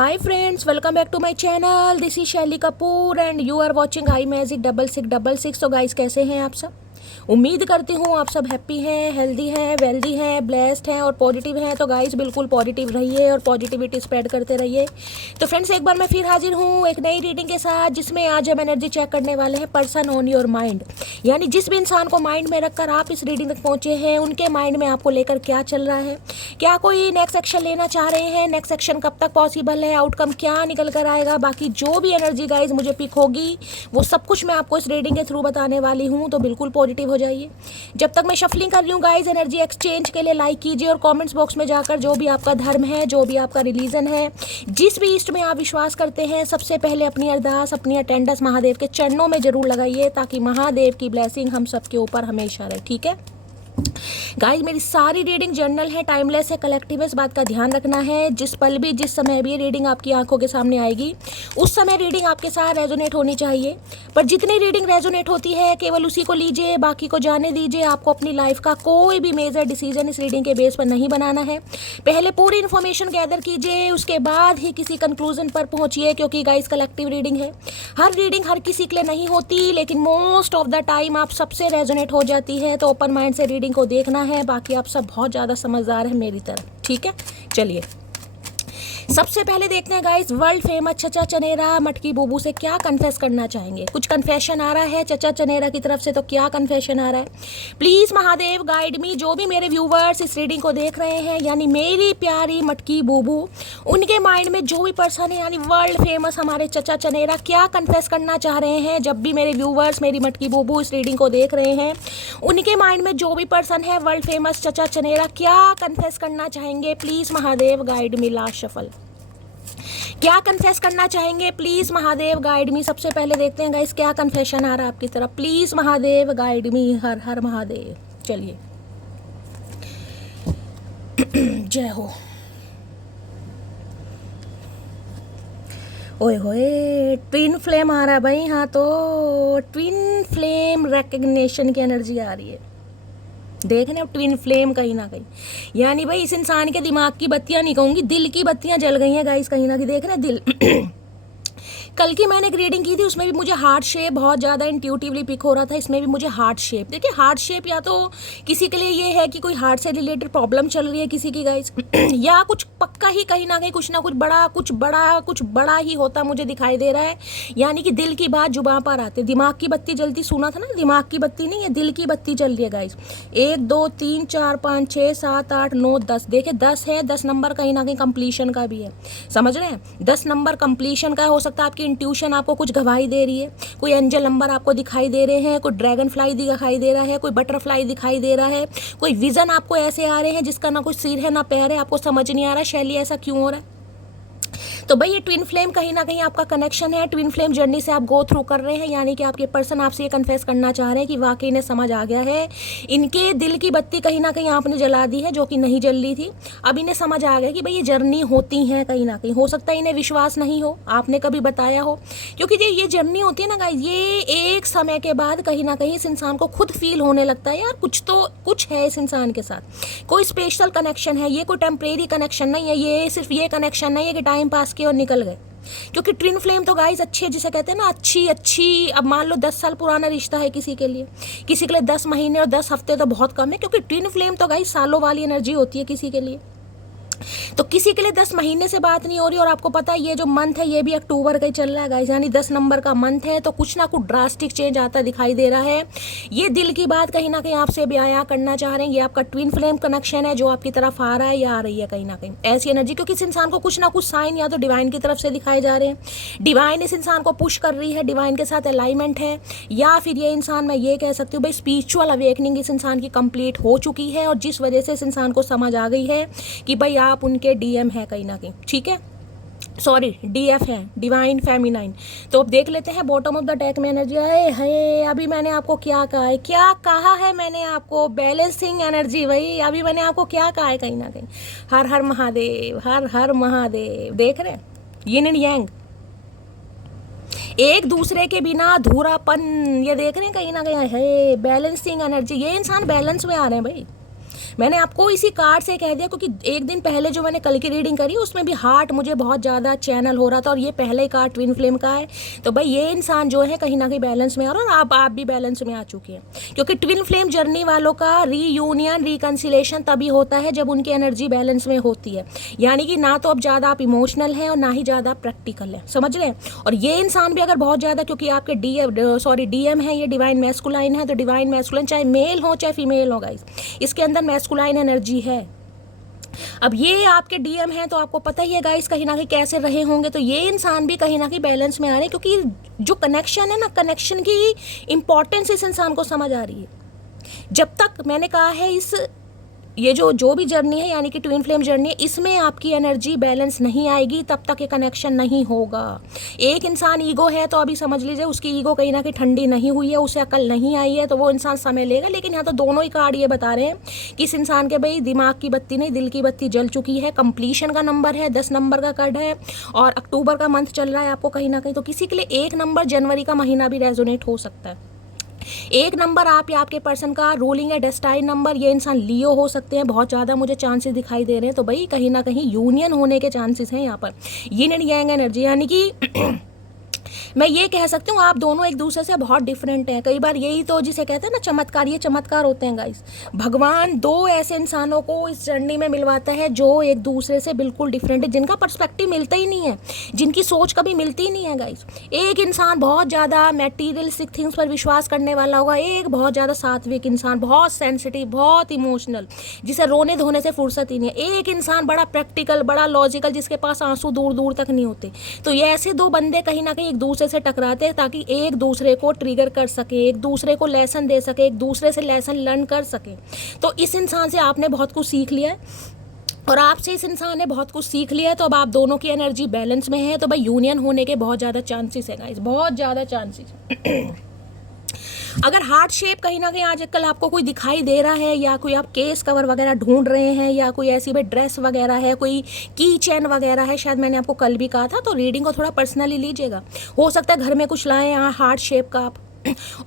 Hi friends, welcome back to my channel. This is शैली Kapoor and you are watching high magic 6666। तो guys कैसे हैं आप सब? उम्मीद करती हूँ आप सब हैप्पी हैं, हेल्दी हैं, वेल्दी हैं, ब्लेस्ड हैं और पॉजिटिव हैं। तो गाइस बिल्कुल पॉजिटिव रहिए और पॉजिटिविटी स्प्रेड करते रहिए। तो फ्रेंड्स एक बार मैं फिर हाजिर हूँ एक नई रीडिंग के साथ, जिसमें आज हम एनर्जी चेक करने वाले हैं पर्सन ऑन योर माइंड। यानी जिस भी इंसान को माइंड में रखकर आप इस रीडिंग तक पहुँचे हैं, उनके माइंड में आपको लेकर क्या चल रहा है, क्या कोई नेक्स्ट एक्शन लेना चाह रहे हैं, नेक्स्ट एक्शन कब तक पॉसिबल है, आउटकम क्या निकल कर आएगा। बाकी जो भी एनर्जी गाइज मुझे पिक होगी वो सब कुछ मैं आपको इस रीडिंग के थ्रू बताने वाली हूँ। तो बिल्कुल पॉजिटिव हो जाइए। जब तक मैं शफलिंग कर रही हूँ गाइज, एनर्जी एक्सचेंज के लिए लाइक कीजिए और कमेंट्स बॉक्स में जाकर जो भी आपका धर्म है, जो भी आपका रिलीजन है, जिस भी ईस्ट में आप विश्वास करते हैं, सबसे पहले अपनी अरदास, अपनी अटेंडेंस महादेव के चरणों में जरूर लगाइए, ताकि महादेव की ब्लेसिंग हम सबके ऊपर हमेशा रहे। ठीक है गाइस, मेरी सारी रीडिंग जर्नल है, टाइमलेस है, कलेक्टिव है। इस बात का ध्यान रखना है। जिस पल भी, जिस समय भी रीडिंग आपकी आंखों के सामने आएगी, उस समय रीडिंग आपके साथ रेजोनेट होनी चाहिए। पर जितनी रीडिंग रेजोनेट होती है केवल उसी को लीजिए, बाकी को जाने दीजिए। आपको अपनी लाइफ का कोई भी मेजर डिसीजन इस रीडिंग के बेस पर नहीं बनाना है। पहले पूरी इन्फॉर्मेशन गैदर कीजिए, उसके बाद ही किसी कंक्लूजन पर पहुंचिए, क्योंकि गाइस कलेक्टिव रीडिंग है। हर रीडिंग हर किसी के लिए नहीं होती, लेकिन मोस्ट ऑफ द टाइम आप सबसे रेजोनेट हो जाती है। तो ओपन माइंड से रीडिंग को देखना है। बाकी आप सब बहुत ज़्यादा समझदार हैं मेरी तरह। ठीक है, चलिए सबसे पहले देखते हैं गाइस, वर्ल्ड फेमस चचा चनेरा मटकी बूबू से क्या कन्फेस करना चाहेंगे। कुछ कन्फेशन आ रहा है चचा चनेरा की तरफ से, तो क्या कन्फेशन आ रहा है? प्लीज महादेव गाइड मी। जो भी मेरे व्यूवर्स इस रीडिंग को देख रहे हैं, यानी मेरी प्यारी मटकी बूबू, उनके माइंड में जो भी पर्सन है, यानी वर्ल्ड फेमस हमारे चचा चनेरा, क्या कन्फेस करना चाह रहे हैं। जब भी मेरे व्यूवर्स मेरी मटकी बूबू इस रीडिंग को देख रहे हैं, उनके माइंड में जो भी पर्सन है वर्ल्ड फेमस चचा चनेरा, क्या कन्फेस करना चाहेंगे। Please Mahadev guide me. Last shuffle, क्या कन्फेस करना चाहेंगे? प्लीज महादेव गाइड मी। सबसे पहले देखते हैं गाइस क्या कन्फेशन आ रहा है आपकी तरफ। Please Mahadev guide me. हर हर महादेव। चलिए जय हो। ओए होए, ट्विन फ्लेम आ रहा है भाई। हाँ, तो ट्विन फ्लेम रिकग्निशन की एनर्जी आ रही है। देख रहे हो, ट्विन फ्लेम कहीं ना कहीं, यानी भाई इस इंसान के दिमाग की बत्तियां नहीं कहूंगी, दिल की बत्तियां जल गई हैं गाइस कहीं ना कहीं। देख रहे हैं दिल कल की मैंने एक रीडिंग की थी, उसमें भी मुझे हार्ट शेप बहुत ज़्यादा इंट्यूटिवली पिक हो रहा था। इसमें भी मुझे हार्ट शेप, देखिए हार्ट शेप या तो किसी के लिए ये है कि कोई हार्ट से रिलेटेड प्रॉब्लम चल रही है किसी की गाइस या कुछ पक्का ही कहीं ना कहीं कुछ ना कुछ बड़ा ही होता मुझे दिखाई दे रहा है। यानी कि दिल की बात जुबान पर आते, दिमाग की बत्ती जलती, सुना था ना, दिमाग की बत्ती नहीं है, दिल की बत्ती चल रही है गाइस। 1 2 3 4 5 6 7 8 9 10, देखिए 10 है। 10 नंबर कहीं ना कहीं कंप्लीशन का भी है, समझ रहे हैं। 10 नंबर कंप्लीशन का हो सकता है। आपकी इंट्यूशन आपको कुछ गवाही दे रही है। कोई एंजल नंबर आपको दिखाई दे रहे हैं, कोई ड्रैगन फ्लाई दिखाई दे रहा है, कोई बटरफ्लाई दिखाई दे रहा है, कोई विजन आपको ऐसे आ रहे हैं जिसका ना कोई सिर है ना पैर है। आपको समझ नहीं आ रहा शैली ऐसा क्यों हो रहा है। तो भाई ये ट्विन फ्लेम कहीं ना कहीं आपका कनेक्शन है। ट्विन फ्लेम जर्नी से आप गो थ्रू कर रहे हैं, यानी कि आपके पर्सन आपसे ये कन्फेस करना चाह रहे हैं कि वाकई इन्हें समझ आ गया है, इनके दिल की बत्ती कहीं ना कहीं आपने जला दी है जो कि नहीं जल रही थी। अब इन्हें समझ आ गया कि भाई ये जर्नी होती है कहीं ना कहीं। हो सकता है इन्हें विश्वास नहीं हो, आपने कभी बताया हो, क्योंकि ये जर्नी होती है ना गाइस, ये एक समय के बाद कहीं ना कहीं इस इंसान को खुद फील होने लगता है यार कुछ है इस इंसान के साथ, कोई स्पेशल कनेक्शन है। ये कोई टेम्परेरी कनेक्शन नहीं है, ये सिर्फ ये कनेक्शन नहीं है कि टाइम पास और निकल गए। क्योंकि ट्विन फ्लेम तो गाइस अच्छी है, जिसे कहते हैं ना अच्छी। अब मान लो 10 साल पुराना रिश्ता है किसी के लिए 10 महीने और 10 हफ्ते तो बहुत कम है, क्योंकि ट्विन फ्लेम तो गाइस सालों वाली एनर्जी होती है किसी के लिए। तो किसी के लिए 10 महीने से बात नहीं हो रही, और आपको पता है ये जो मंथ है ये भी अक्टूबर का ही चल रहा है गाइस, यानी 10 नंबर का मंथ है। तो कुछ ना कुछ ड्रास्टिक चेंज आता दिखाई दे रहा है। ये दिल की बात कहीं ना कहीं आपसे बयां करना चाह रहे हैं। ये आपका ट्विन फ्लेम कनेक्शन है जो आपकी तरफ आ रहा है या आ रही है कहीं ना कहीं ऐसी एनर्जी, क्योंकि इस इंसान को कुछ ना कुछ साइन या तो डिवाइन की तरफ से दिखाए जा रहे हैं। डिवाइन इस इंसान को पुश कर रही है, डिवाइन के साथ अलाइनमेंट है, या फिर ये इंसान, मैं ये कह सकती हूँ भाई स्पिरिचुअल अवेकनिंग इस इंसान की कंप्लीट हो चुकी है, और जिस वजह से इस इंसान को समझ आ गई है कि भाई आप उनके डीएम है कहीं ना कहीं। ठीक है, सॉरी डीएफ है, डिवाइन फेमिनाइन। तो अब देख लेते हैं बॉटम ऑफ द डेक में एनर्जी है। अभी मैंने आपको क्या कहा है मैंने आपको बैलेंसिंग एनर्जी। भाई अभी मैंने आपको क्या कहा है कहीं ना कहीं, हर हर महादेव, हर हर महादेव। देख रहे हैं यिन एंड यांग, एक दूसरे के बिना अधूरापन, ये देख रहे हैं कहीं ना कहीं है बैलेंसिंग एनर्जी। ये इंसान बैलेंस में आ रहे हैं भाई, मैंने आपको इसी कार्ड से कह दिया, क्योंकि एक दिन पहले जो मैंने कल की रीडिंग करी उसमें भी हार्ट मुझे बहुत ज़्यादा चैनल हो रहा था, और ये पहले कार्ड ट्विन फ्लेम का है। तो भाई ये इंसान जो है कहीं ना कहीं बैलेंस में आ रहा है, और आप भी बैलेंस में आ चुके हैं, क्योंकि ट्विन फ्लेम जर्नी वालों का रीयूनियन रिकन्सिलेशन तभी होता है जब उनकी एनर्जी बैलेंस में होती है। यानी कि ना तो अब ज़्यादा आप इमोशनल हैं और ना ही ज़्यादा प्रैक्टिकल है, समझ रहे हैं। और ये इंसान भी अगर बहुत ज़्यादा, क्योंकि आपके डीएम है, ये डिवाइन मैस्कुलाइन है, तो डिवाइन मैस्कुलाइन चाहे मेल हो चाहे फीमेल हो गाइस, इसके अंदर मैस्कुलाइन एनर्जी है। अब ये आपके डीएम है तो आपको पता ही है गाइस कहीं ना कहीं कैसे रहे होंगे। तो ये इंसान भी कहीं ना कहीं बैलेंस में आ रहे हैं, क्योंकि जो कनेक्शन है ना, कनेक्शन की इंपॉर्टेंस इस इंसान को समझ आ रही है। जब तक मैंने कहा है ये जो भी जर्नी है, यानी कि ट्विन फ्लेम जर्नी है, इसमें आपकी एनर्जी बैलेंस नहीं आएगी, तब तक ये कनेक्शन नहीं होगा। एक इंसान ईगो है तो अभी समझ लीजिए उसकी ईगो कहीं ना कहीं ठंडी नहीं हुई है, उसे अकल नहीं आई है, तो वो इंसान समय लेगा। लेकिन यहाँ तो दोनों ही कार्ड ये बता रहे हैं कि इस इंसान के भाई दिमाग की बत्ती नहीं, दिल की बत्ती जल चुकी है। कंप्लीशन का नंबर है, 10 नंबर का कार्ड है, और अक्टूबर का मंथ चल रहा है आपको कहीं ना कहीं। तो किसी के लिए 1 नंबर जनवरी का महीना भी रेजोनेट हो सकता है। 1 नंबर आप या आपके पर्सन का रूलिंग है डेस्टाइन नंबर, ये इंसान लियो हो सकते हैं, बहुत ज़्यादा मुझे चांसेस दिखाई दे रहे हैं। तो भाई कहीं ना कहीं यूनियन होने के चांसेस हैं यहाँ पर, यिन एंड यांग एनर्जी, यानी कि मैं ये कह सकती हूँ आप दोनों एक दूसरे से बहुत डिफरेंट हैं। कई बार यही तो जिसे कहते हैं ना चमत्कार, ये चमत्कार होते हैं गाइस। भगवान 2 ऐसे इंसानों को इस जर्नी में मिलवाता है जो एक दूसरे से बिल्कुल डिफरेंट है, जिनका पर्सपेक्टिव मिलता ही नहीं है, जिनकी सोच कभी मिलती ही नहीं है गाइस। एक इंसान बहुत ज़्यादा मैटीरियलिस्टिक थिंग्स पर विश्वास करने वाला होगा, एक बहुत ज़्यादा सात्विक इंसान, बहुत सेंसिटिव, बहुत इमोशनल, जिसे रोने धोने से फुर्सत ही नहीं है। एक इंसान बड़ा प्रैक्टिकल, बड़ा लॉजिकल, जिसके पास आंसू दूर दूर तक नहीं होते। तो ये ऐसे 2 बंदे कहीं ना कहीं एक दूसरे से टकराते हैं ताकि एक दूसरे को ट्रिगर कर सके, एक दूसरे को लेसन दे सके, एक दूसरे से लेसन लर्न कर सके। तो इस इंसान से आपने बहुत कुछ सीख लिया है, और आपसे इस इंसान ने बहुत कुछ सीख लिया है। तो अब आप दोनों की एनर्जी बैलेंस में है, तो भाई यूनियन होने के बहुत ज़्यादा चांसेस है गाइस, बहुत ज़्यादा चांसेस। अगर हार्ट शेप कहीं ना कहीं आजकल आपको कोई दिखाई दे रहा है, या कोई आप केस कवर वगैरह ढूंढ रहे हैं, या कोई ऐसी भाई ड्रेस वगैरह है, कोई की चेन वगैरह है, शायद मैंने आपको कल भी कहा था, तो रीडिंग को थोड़ा पर्सनली लीजिएगा। हो सकता है घर में कुछ लाएं यहाँ हार्ट शेप का आप,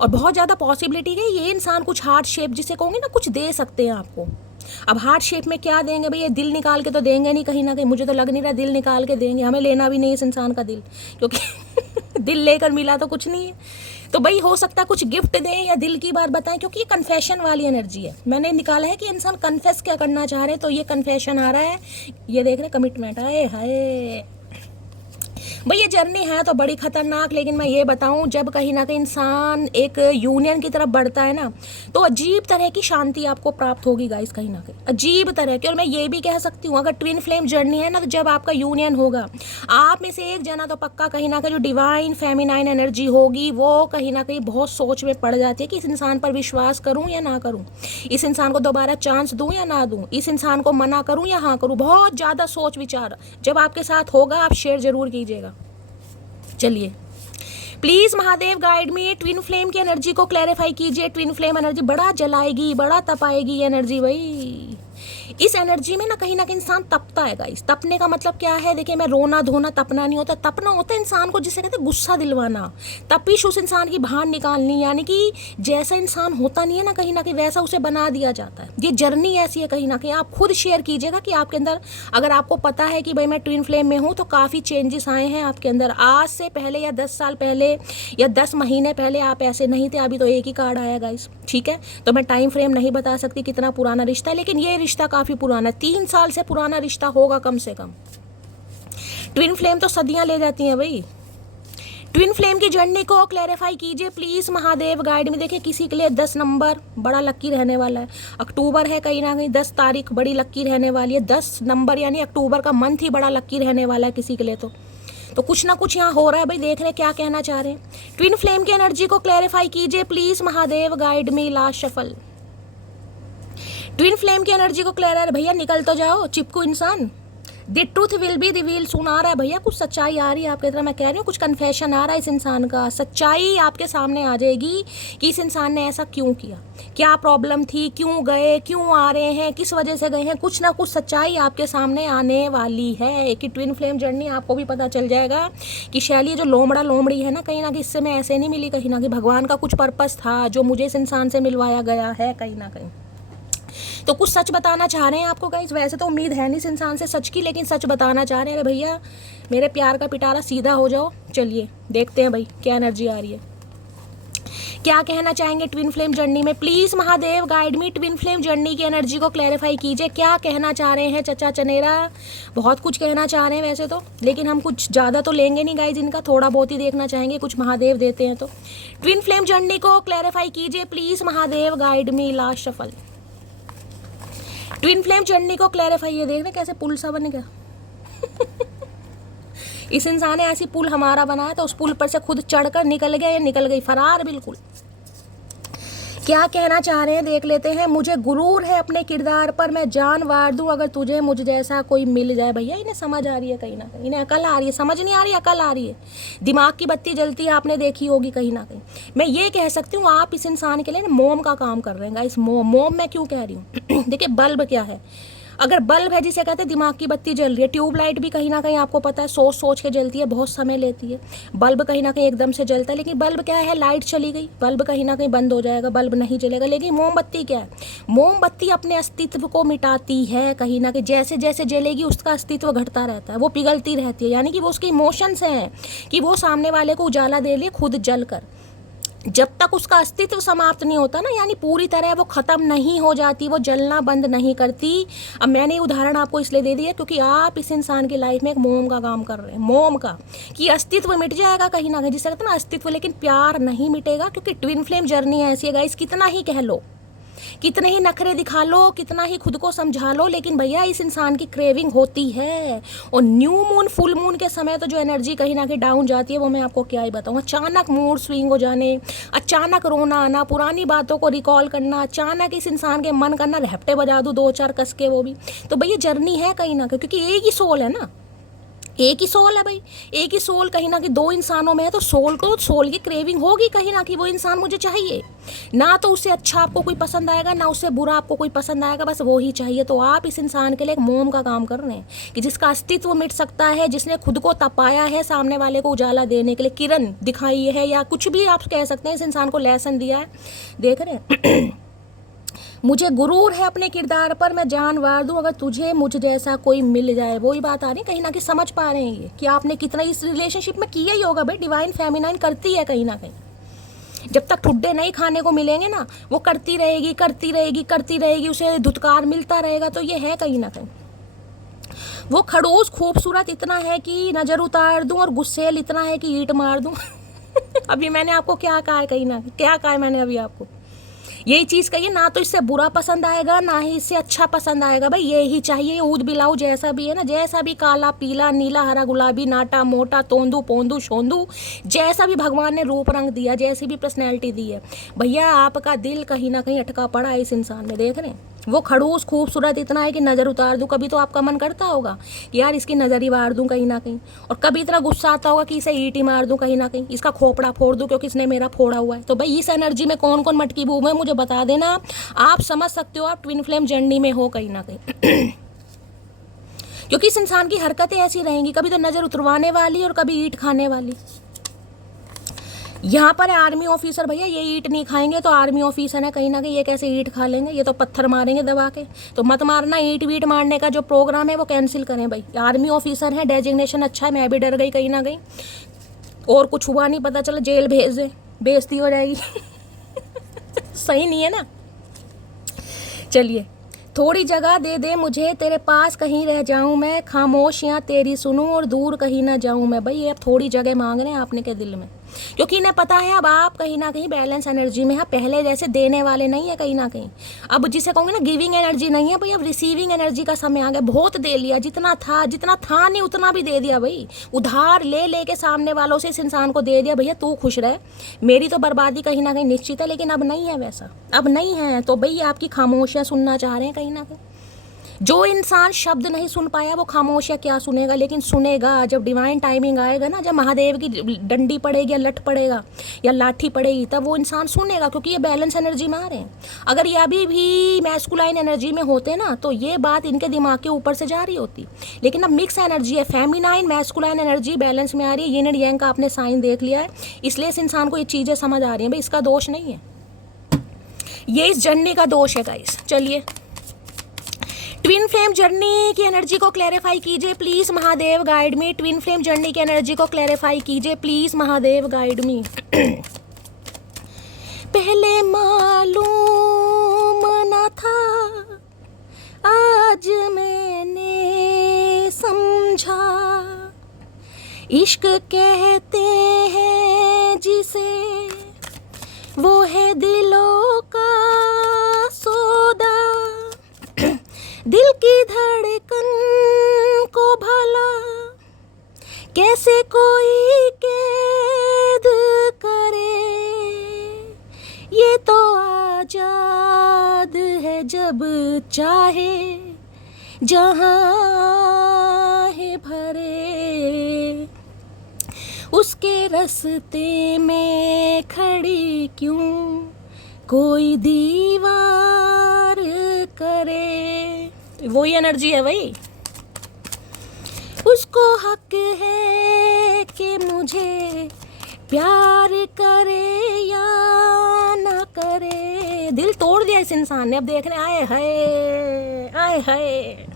और बहुत ज़्यादा पॉसिबिलिटी है ये इंसान कुछ हार्ट शेप जिसे कहोगे ना कुछ दे सकते हैं आपको। अब हार्ट शेप में क्या देंगे भैया, दिल निकाल के तो देंगे नहीं, कहीं ना कहीं मुझे तो लग नहीं रहा दिल निकाल के देंगे, हमें लेना भी नहीं इस इंसान का दिल, क्योंकि दिल लेकर मिला तो कुछ नहीं है। तो भाई हो सकता है कुछ गिफ्ट दें या दिल की बात बताएं, क्योंकि ये कन्फेशन वाली एनर्जी है। मैंने निकाला है कि इंसान कन्फेस क्या करना चाह रहे हैं, तो ये कन्फेशन आ रहा है, ये देख रहे कमिटमेंट, आए हाय भाई ये जर्नी है तो बड़ी खतरनाक। लेकिन मैं ये बताऊं, जब कहीं ना कहीं इंसान एक यूनियन की तरफ बढ़ता है ना, तो अजीब तरह की शांति आपको प्राप्त होगी गाइस, कहीं ना कहीं अजीब तरह की। और मैं ये भी कह सकती हूँ अगर ट्विन फ्लेम जर्नी है ना, तो जब आपका यूनियन होगा, आप में से एक जना तो पक्का कहीं ना कहीं जो डिवाइन फेमिनाइन एनर्जी होगी, वो कहीं ना कहीं बहुत सोच में पड़ जाती है कि इस इंसान पर विश्वास करूँ या ना करूँ, इस इंसान को दोबारा चांस दूँ या ना दूँ, इस इंसान को मना करूँ या हाँ करूँ। बहुत ज़्यादा सोच विचार जब आपके साथ होगा, आप शेयर जरूर कीजिएगा। चलिए please Mahadev guide me, twin flame की एनर्जी को क्लैरिफाई कीजिए। ट्विन फ्लेम एनर्जी बड़ा जलाएगी, बड़ा तपाएगी एनर्जी। भाई इस एनर्जी में ना कहीं इंसान तपता है गाइस। तपने का मतलब क्या है, देखिए मैं रोना धोना तपना नहीं होता, तपना होता है इंसान को जिसे कहते हैं गुस्सा दिलवाना, तपिश उस इंसान की बाहर निकालनी, यानी कि जैसा इंसान होता नहीं है ना कहीं वैसा उसे बना दिया जाता है। ये जर्नी ऐसी है कहीं ना कहीं। आप खुद शेयर कीजिएगा कि आपके अंदर, अगर आपको पता है कि भाई मैं ट्विन फ्लेम में हूँ, तो काफ़ी चेंजेस आए हैं आपके अंदर। आज से पहले या 10 साल पहले या 10 महीने पहले आप ऐसे नहीं थे। अभी तो एक ही कार्ड आया गाइस, ठीक है, तो मैं टाइम फ्रेम नहीं बता सकती कितना पुराना रिश्ता है, लेकिन ये रिश्ता काफ़ी पुराना, 3 साल से पुराना रिश्ता होगा कम से कम। ट्विन फ्लेम तो सदियां ले जाती हैं भाई। ट्विन फ्लेम की जर्नी को क्लैरिफाई कीजिए प्लीज महादेव गाइड में। देखिए किसी के लिए 10 नंबर बड़ा लक्की रहने वाला है, अक्टूबर है कहीं ना कहीं 10 तारीख बड़ी लक्की रहने वाली है। 10 नंबर यानी अक्टूबर का मंथ ही बड़ा लक्की रहने वाला है किसी के लिए। तो कुछ ना कुछ यहाँ हो रहा है भाई, देख रहे हैं क्या कहना चाह रहे हैं। ट्विन फ्लेम की एनर्जी को क्लैरिफाई कीजिए please Mahadev guide me. Last shuffle, twin flame की एनर्जी को क्लियर है भैया, निकल तो जाओ चिपकू इंसान। The truth will be reveal, सुन आ रहा है भैया, कुछ सच्चाई आ रही है आपके तरफ। मैं कह रही हूँ कुछ कन्फेशन आ रहा है इस इंसान का, सच्चाई आपके सामने आ जाएगी कि इस इंसान ने ऐसा क्यों किया, क्या प्रॉब्लम थी, क्यों गए, क्यों आ रहे हैं, किस वजह से गए हैं। कुछ ना कुछ सच्चाई आपके सामने आने वाली है कि ट्विन फ्लेम जर्नी आपको भी पता चल जाएगा कि शैली जो लोमड़ा लोमड़ी है ना कहीं इससे मैं ऐसे नहीं मिली, कहीं भगवान का कुछ पर्पस था जो मुझे इस इंसान से मिलवाया गया है कहीं ना कहीं। तो कुछ सच बताना चाह रहे हैं आपको गाइस। वैसे तो उम्मीद है नहीं इस इंसान से सच की, लेकिन सच बताना चाह रहे हैं। अरे भैया मेरे प्यार का पिटारा सीधा हो जाओ। चलिए देखते हैं भाई क्या एनर्जी आ रही है, क्या कहना चाहेंगे ट्विन फ्लेम जर्नी में। Please Mahadev guide me, twin flame journey की एनर्जी को क्लैरिफाई कीजिए। क्या कहना चाह रहे हैं चचा चनेरा? बहुत कुछ कहना चाह रहे हैं वैसे तो, लेकिन हम कुछ ज़्यादा तो लेंगे नहीं गाइज, इनका थोड़ा बहुत ही देखना चाहेंगे, कुछ महादेव देते हैं तो। ट्विन फ्लेम जर्नी को क्लैरिफाई कीजिए please Mahadev guide me. Last shuffle twin flame journey को क्लैरिफाई। ये देख रहे कैसे पुल सा बन गया। इस इंसान ने ऐसी पुल हमारा बनाया तो उस पुल पर से खुद चढ़कर निकल गया या निकल गई फरार बिल्कुल। क्या कहना चाह रहे हैं देख लेते हैं। मुझे गुरूर है अपने किरदार पर, मैं जान वार दूं अगर तुझे मुझ जैसा कोई मिल जाए। भैया इन्हें समझ आ रही है कहीं ना कहीं, इन्हें अकल आ रही है, समझ नहीं आ रही अकल आ रही है। दिमाग की बत्ती जलती है, आपने देखी होगी कहीं ना कहीं। मैं ये कह सकती हूँ आप इस इंसान के लिए ना मोम का काम कर रहे हैं गाइस। मोम मैं क्यों कह रही हूँ देखिए बल्ब क्या है, अगर बल्ब है जिसे कहते हैं दिमाग की बत्ती जल रही है, ट्यूबलाइट भी कहीं ना कहीं आपको पता है सोच सोच के जलती है, बहुत समय लेती है। बल्ब कहीं ना कहीं एकदम से जलता है, लेकिन बल्ब क्या है, लाइट चली गई बल्ब कहीं ना कहीं बंद हो जाएगा, बल्ब नहीं जलेगा। लेकिन मोमबत्ती क्या है, मोमबत्ती अपने अस्तित्व को मिटाती है कहीं ना कहीं, जैसे जैसे जलेगी उसका अस्तित्व घटता रहता है, वो पिघलती रहती है। यानी कि वो उसके इमोशंस हैं कि वो सामने वाले को उजाला दे लिए खुद जल कर। जब तक उसका अस्तित्व समाप्त नहीं होता ना, यानी पूरी तरह वो ख़त्म नहीं हो जाती, वो जलना बंद नहीं करती। अब मैंने उदाहरण आपको इसलिए दे दिया क्योंकि आप इस इंसान की लाइफ में एक मोम का काम कर रहे हैं, मोम का, कि अस्तित्व मिट जाएगा कहीं ना कहीं, जिससे कहते हैं ना अस्तित्व, लेकिन प्यार नहीं मिटेगा। क्योंकि ट्विन फ्लेम जर्नी ऐसी है गाइस, कितना ही कह लो, कितने ही नखरे दिखा लो, कितना ही खुद को समझा लो, लेकिन भैया इस इंसान की क्रेविंग होती है। और न्यू मून फुल मून के समय तो जो एनर्जी कहीं ना कहीं डाउन जाती है वो मैं आपको क्या ही बताऊँ। अचानक मूड स्विंग हो जाने, अचानक रोना आना, पुरानी बातों को रिकॉल करना, अचानक इस इंसान के मन करना रहपटे बजा दूँ 2-4 कस के, वो भी तो भैया जर्नी है कहीं ना कहीं, क्योंकि एक ही सोल है ना, एक ही सोल है भाई, एक ही सोल कहीं ना कहीं दो इंसानों में है, तो सोल को सोल की क्रेविंग होगी कहीं ना कहीं, वो इंसान मुझे चाहिए ना, तो उससे अच्छा आपको कोई पसंद आएगा ना उससे बुरा आपको कोई पसंद आएगा, बस वो ही चाहिए। तो आप इस इंसान के लिए एक मोम का काम कर रहे हैं कि जिसका अस्तित्व मिट सकता है, जिसने खुद को तपाया है सामने वाले को उजाला देने के लिए, किरण दिखाई है या कुछ भी आप कह सकते हैं, इस इंसान को लेसन दिया है। देख रहे हैं मुझे गुरूर है अपने किरदार पर, मैं जान वार दूं अगर तुझे मुझ जैसा कोई मिल जाए। वही बात आ रही कहीं ना कहीं, समझ पा रहे हैं ये कि आपने कितना इस रिलेशनशिप में किया ही होगा भाई। डिवाइन फेमिनाइन करती है कहीं ना कहीं, जब तक ठुड्डे नहीं खाने को मिलेंगे ना, वो करती रहेगी करती रहेगी करती रहेगी, उसे धुतकार मिलता रहेगा। तो ये है कहीं ना कहीं, वो खड़ूस खूबसूरत इतना है कि नजर उतार दूं, और गुस्सेल इतना है कि ईंट मार दूं। अभी मैंने आपको क्या कहा है, कहीं ना क्या कहा है मैंने अभी आपको, यही चीज़ कहिए, ना तो इससे बुरा पसंद आएगा ना ही इससे अच्छा पसंद आएगा भाई, यही चाहिए। ऊद बिलाऊ जैसा भी है ना, जैसा भी काला पीला नीला हरा गुलाबी नाटा मोटा तोंदू पोंदू शोंदू, जैसा भी भगवान ने रूप रंग दिया, जैसी भी पर्सनैलिटी दी है, भैया आपका दिल कहीं ना कहीं अटका पड़ा है इस इंसान में। देख रहे हैं वो खड़ूस खूबसूरत इतना है कि नज़र उतार दूं। कभी तो आपका मन करता होगा कि यार इसकी नज़र ही मार दूं कहीं ना कहीं, और कभी इतना गुस्सा आता होगा कि इसे ईंट ही मार दूं कहीं ना कहीं, इसका खोपड़ा फोड़ दूं क्योंकि इसने मेरा फोड़ा हुआ है। तो भाई इस एनर्जी में कौन कौन मटकी बूम है मुझे बता देना, आप समझ सकते हो आप ट्विन फ्लेम जर्नी में हो कहीं ना कहीं। क्योंकि इस इंसान की हरकतें ऐसी रहेंगी, कभी तो नज़र उतरवाने वाली और कभी ईंट खाने वाली। यहाँ पर आर्मी ऑफिसर, भैया ये ईंट नहीं खाएंगे तो आर्मी ऑफिसर है कहीं ना कहीं, ये कैसे ईंट खा लेंगे, ये तो पत्थर मारेंगे दबा के। तो मत मारना, ईंट वीट मारने का जो प्रोग्राम है वो कैंसिल करें भाई। आर्मी ऑफिसर है, डेजिग्नेशन अच्छा है, मैं भी डर गई कहीं ना कहीं, और कुछ हुआ नहीं पता चला जेल भेज दे, बेइज्जती हो जाएगी। सही नहीं है ना। चलिए थोड़ी जगह दे दे मुझे, तेरे पास कहीं रह जाऊं मैं, खामोशियां तेरी सुनूं और दूर कहीं ना जाऊं मैं। भाई ये अब थोड़ी जगह मांग रहे हैं आपने के दिल में, क्योंकि इन्हें पता है अब आप कहीं ना कहीं बैलेंस एनर्जी में है, पहले जैसे देने वाले नहीं है कहीं ना कहीं। अब जिसे कहूँगी ना गिविंग एनर्जी नहीं है भाई, अब रिसीविंग एनर्जी का समय आ गया। बहुत दे लिया, जितना था नहीं उतना भी दे दिया भाई, उधार ले लेके सामने वालों से इस इंसान को दे दिया, भैया तू खुश रह, मेरी तो बर्बादी कहीं ना कहीं निश्चित है। लेकिन अब नहीं है वैसा, अब नहीं है, तो भाई आपकी खामोशियाँ सुनना चाह रहे हैं कहीं ना कहीं। जो इंसान शब्द नहीं सुन पाया वो खामोशियाँ क्या सुनेगा, लेकिन सुनेगा जब डिवाइन टाइमिंग आएगा ना, जब महादेव की डंडी पड़ेगी या लठ पड़ेगा या लाठी पड़ेगी, तब वो इंसान सुनेगा, क्योंकि ये बैलेंस एनर्जी में आ रहे हैं। अगर ये अभी भी मैस्कुलाइन एनर्जी में होते ना तो ये बात इनके दिमाग के ऊपर से जा रही होती, लेकिन अब मिक्स एनर्जी है, फेमिनाइन मैस्कुलाइन एनर्जी बैलेंस में आ रही है। यिन और यांग का आपने साइन देख लिया है, इसलिए इस इंसान को ये चीज़ें समझ आ रही हैं भाई, इसका दोष नहीं है, ये इस जर्नी का दोष है गाइस। चलिए ट्विन फ्लेम जर्नी की एनर्जी को क्लैरिफाई कीजिए please Mahadev, guide me. Twin flame journey की एनर्जी को क्लैरिफाई कीजिए प्लीज महादेव, गाइड मी। पहले मालूम न था, आज मैंने समझा, इश्क कहते हैं जिसे, वो है दिलों का सौदा। दिल की धड़कन को भला कैसे कोई कैद करे, ये तो आजाद है जब चाहे जहाँ है भरे, उसके रास्ते में खड़ी क्यों कोई दीवार करे। वही एनर्जी है भाई। उसको हक है कि मुझे प्यार करे या ना करे। दिल तोड़ दिया इस इंसान ने, अब देख रहे आए हाय आए हाय।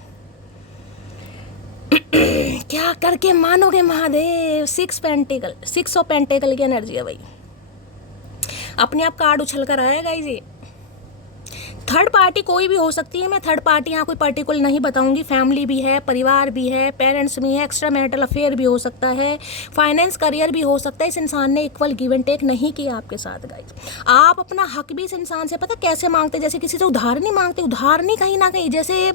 क्या करके मानोगे महादेव। 6 ऑफ पेंटिकल की एनर्जी है भाई। अपने आप कार्ड उछल कर आएगा ये। थर्ड पार्टी कोई भी हो सकती है। मैं थर्ड पार्टी यहाँ कोई पर्टिकुलर नहीं बताऊंगी। फैमिली भी है, परिवार भी है, पेरेंट्स भी है, एक्स्ट्रा मैरिटल अफेयर भी हो सकता है, फाइनेंस करियर भी हो सकता है। इस इंसान ने इक्वल गिव एंड टेक नहीं किया आपके साथ गाइस। आप अपना हक भी इस इंसान से पता कैसे मांगते, जैसे किसी से उधार नहीं मांगते। उधार नहीं, कहीं ना कहीं जैसे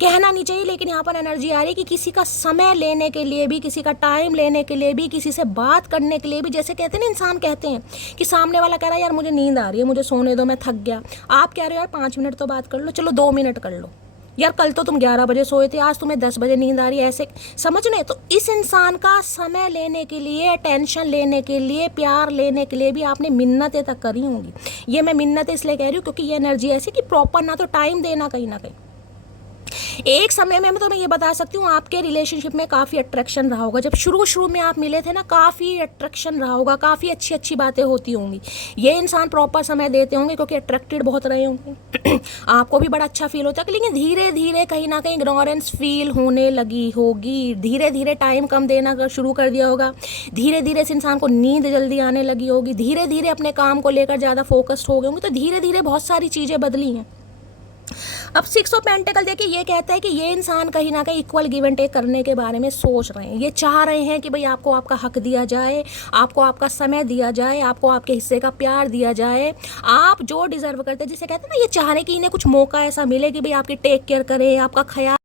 कहना नहीं चाहिए, लेकिन यहाँ पर एनर्जी आ रही है कि किसी का समय लेने के लिए भी, किसी का टाइम लेने के लिए भी, किसी से बात करने के लिए भी। जैसे कहते हैं ना, इंसान कहते हैं कि सामने वाला कह रहा है यार मुझे नींद आ रही है, मुझे सोने दो, मैं थक गया। आप कह रहे हो यार 5 मिनट तो बात कर लो, चलो 2 मिनट कर लो। यार कल तो तुम 11 बजे सोए थे, आज तुम्हें 10 बजे नींद आ रही है, ऐसे समझ रहे। तो इस इंसान का समय लेने के लिए, अटेंशन लेने के लिए, प्यार लेने के लिए भी आपने मिन्नतें तक करी होंगी। ये मैं मिन्नतें इसलिए कह रही हूँ क्योंकि ये एनर्जी ऐसी कि प्रॉपर ना तो टाइम देना कहीं ना कहीं। एक समय में तो मैं ये बता सकती हूँ आपके रिलेशनशिप में काफ़ी अट्रैक्शन रहा होगा। जब शुरू में आप मिले थे ना, काफ़ी अट्रैक्शन रहा होगा, काफ़ी अच्छी बातें होती होंगी। ये इंसान प्रॉपर समय देते होंगे क्योंकि अट्रैक्टेड बहुत रहे होंगे। आपको भी बड़ा अच्छा फील होता है, लेकिन धीरे धीरे कहीं ना कहीं इग्नोरेंस फील होने लगी होगी। धीरे धीरे टाइम कम देना शुरू कर दिया होगा। धीरे धीरे इस इंसान को नींद जल्दी आने लगी होगी। धीरे धीरे अपने काम को लेकर ज़्यादा फोकस्ड हो गए होंगे। तो धीरे धीरे बहुत सारी चीज़ें बदली हैं। अब 6 ऑफ पेंटिकल देखिए, ये कहता है कि ये इंसान कहीं ना कहीं इक्वल गिव एंड टेक करने के बारे में सोच रहे हैं। ये चाह रहे हैं कि भाई आपको आपका हक दिया जाए, आपको आपका समय दिया जाए, आपको आपके हिस्से का प्यार दिया जाए। आप जो डिजर्व करते हैं, जिसे कहते हैं ना, ये चाह रहे हैं कि इन्हें कुछ मौका ऐसा मिले कि भाई आपकी टेक केयर करें, आपका ख्याल।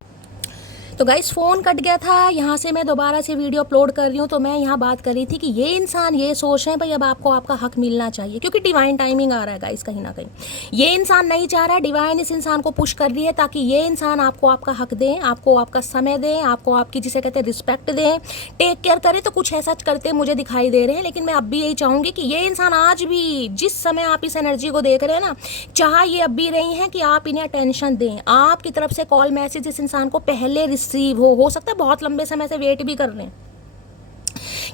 तो गाइस फ़ोन कट गया था, यहाँ से मैं दोबारा से वीडियो अपलोड कर रही हूँ। तो मैं यहाँ बात कर रही थी कि ये इंसान ये सोच रहे हैं भाई अब आपको आपका हक मिलना चाहिए, क्योंकि डिवाइन टाइमिंग आ रहा है गाइस। कहीं ना कहीं ये इंसान नहीं चाह रहा है, डिवाइन इस इंसान को पुश कर रही है ताकि ये इंसान आपको आपका हक दें, आपको आपका समय दें, आपको आपकी जिसे कहते हैं रिस्पेक्ट दें, टेक केयर करें। तो कुछ ऐसा करते मुझे दिखाई दे रहे हैं। लेकिन मैं अब भी यही चाहूँगी कि ये इंसान आज भी, जिस समय आप इस एनर्जी को देख रहे हैं ना, चाह ये अब भी रही हैं कि आप इन्हें अटेंशन दें। आपकी तरफ से कॉल मैसेज इस इंसान को पहले रिसीव हो सकता है बहुत लंबे समय से वेट भी कर रहे हैं,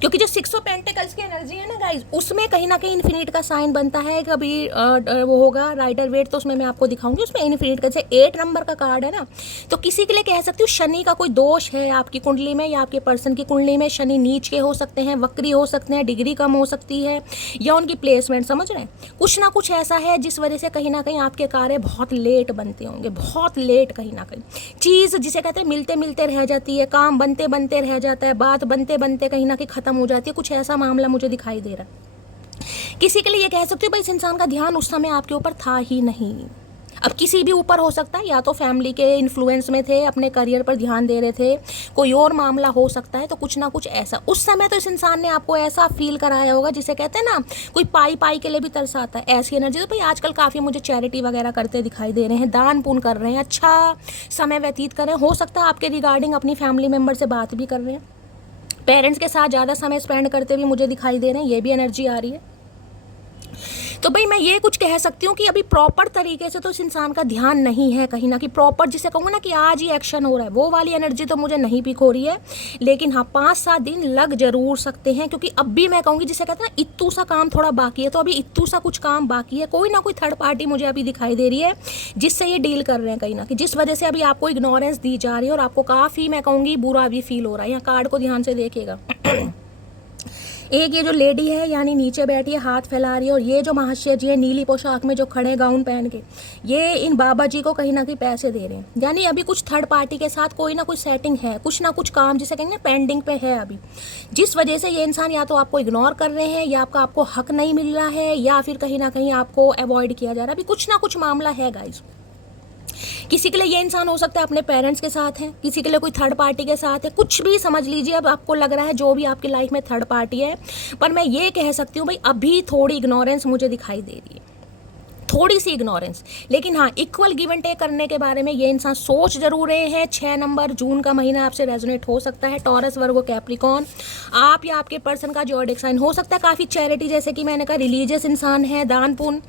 क्योंकि जो 6 ऑफ पेंटिकल्स की एनर्जी है ना गाइस, उसमें कहीं ना कहीं इन्फिनिट का साइन बनता है। कभी वो होगा राइडर वेट, तो उसमें मैं आपको दिखाऊंगी। उसमें इन्फिनिट का जैसे 8 नंबर का कार्ड है ना, तो किसी के लिए कह सकती हूँ शनि का कोई दोष है आपकी कुंडली में या आपके पर्सन की कुंडली में। शनि नीच के हो सकते हैं, वक्री हो सकते हैं, डिग्री कम हो सकती है, या उनकी प्लेसमेंट, समझ रहे हैं, कुछ ना कुछ ऐसा है जिस वजह से कहीं ना कहीं आपके कार्य बहुत लेट बनते होंगे, बहुत लेट। कहीं ना कहीं चीज़ जिसे कहते हैं मिलते मिलते रह जाती है, काम बनते बनते रह जाता है, बात बनते बनते कहीं ना कहीं खत्म हो जाती है। कुछ ऐसा मामला मुझे दिखाई दे रहा है। किसी के लिए ये कह सकते हो भाई इस इंसान का ध्यान उस समय आपके ऊपर था ही नहीं। अब किसी भी ऊपर हो सकता है, या तो फैमिली के इन्फ्लुएंस में थे, अपने करियर पर ध्यान दे रहे थे, कोई और मामला हो सकता है। तो कुछ ना कुछ ऐसा उस समय तो इस इंसान ने आपको ऐसा फील कराया होगा जिसे कहते हैं ना, कोई पाई पाई के लिए भी तरसाता है, ऐसी एनर्जी। तो भाई आजकल काफ़ी मुझे चैरिटी वगैरह करते दिखाई दे रहे हैं, दान पुण्य कर रहे हैं, अच्छा समय व्यतीत कर रहे हैं। हो सकता है आपके रिगार्डिंग अपनी फैमिली मेम्बर से बात भी कर रहे हैं, पेरेंट्स के साथ ज़्यादा समय स्पेंड करते भी मुझे दिखाई दे रहे हैं। ये भी एनर्जी आ रही है। तो भाई मैं ये कुछ कह सकती हूँ कि अभी प्रॉपर तरीके से तो इस इंसान का ध्यान नहीं है कहीं ना कि प्रॉपर जिसे कहूँगा ना कि आज ही एक्शन हो रहा है, वो वाली एनर्जी तो मुझे नहीं पिक हो रही है। लेकिन हाँ 5-7 दिन लग जरूर सकते हैं, क्योंकि अब भी मैं कहूँगी जिसे कहते हैं ना इत्तू सा काम थोड़ा बाकी है, तो अभी इत्तू सा कुछ काम बाकी है। कोई ना कोई थर्ड पार्टी मुझे अभी दिखाई दे रही है जिससे ये डील कर रहे हैं कहीं ना कि, जिस वजह से अभी आपको इग्नोरेंस दी जा रही है और आपको काफ़ी मैं कहूँगी बुरा भी फील हो रहा है। यहाँ कार्ड को ध्यान से देखिएगा। एक ये जो लेडी है यानी नीचे बैठी है, हाथ फैला रही है, और ये जो महाशय जी है नीली पोशाक में जो खड़े गाउन पहन के, ये इन बाबा जी को कहीं ना कहीं पैसे दे रहे हैं। यानी अभी कुछ थर्ड पार्टी के साथ कोई ना कोई सेटिंग है, कुछ ना कुछ काम जिसे कहेंगे पेंडिंग पे है अभी, जिस वजह से ये इंसान या तो आपको इग्नोर कर रहे हैं, या आपको हक नहीं मिल रहा है, या फिर कहीं ना कहीं आपको अवॉइड किया जा रहा है। अभी कुछ ना कुछ मामला है गाइज। किसी के लिए ये इंसान हो सकता है अपने पेरेंट्स के साथ है, किसी के लिए कोई थर्ड पार्टी के साथ है, कुछ भी समझ लीजिए। अब आपको लग रहा है जो भी आपकी लाइफ में थर्ड पार्टी है, पर मैं ये कह सकती हूँ भाई अभी थोड़ी इग्नोरेंस मुझे दिखाई दे रही है, थोड़ी सी इग्नोरेंस। लेकिन हाँ इक्वल गिव एंड टेक करने के बारे में ये इंसान सोच जरूर रहे हैं। 6 नंबर जून का महीना आपसे रेजोनेट हो सकता है। टॉरस, वर्गो, कैप्रिकॉर्न, आप या आपके पर्सन का ज़ोडिएक साइन हो सकता है काफ़ी चैरिटी, जैसे कि मैंने कहा रिलीजियस इंसान है, दान पुण्य,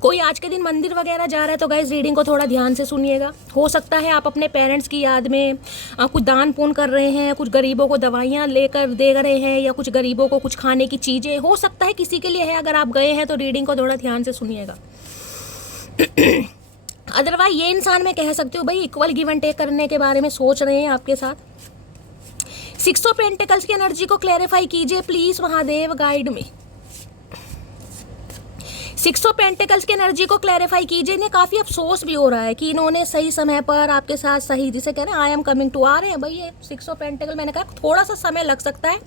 कोई आज के दिन मंदिर वगैरह जा रहा है तो गाइस रीडिंग को थोड़ा ध्यान से सुनिएगा। हो सकता है आप अपने पेरेंट्स की याद में कुछ दान पुण्य कर रहे हैं, कुछ गरीबों को दवाइयाँ लेकर दे रहे हैं, या कुछ गरीबों को कुछ खाने की चीज़ें हो सकता है किसी के लिए है। अगर आप गए हैं तो रीडिंग को थोड़ा ध्यान से सुनिएगा। अदरवाइज ये इंसान मैं कह सकती हूँ भाई इक्वल गिव एंड टेक करने के बारे में सोच रहे हैं आपके साथ। 6 ऑफ पेंटिकल्स की एनर्जी को क्लैरिफाई कीजिए प्लीज महादेव, गाइड में। 6 ऑफ पेंटिकल्स की एनर्जी को क्लैरिफाई कीजिए। इन्हें काफ़ी अफसोस भी हो रहा है कि इन्होंने सही समय पर आपके साथ सही, जिसे कह रहे हैं आई एम कमिंग टू, आ रहे हैं भाई। ये 6 ऑफ पेंटिकल मैंने कहा थोड़ा सा समय लग सकता है,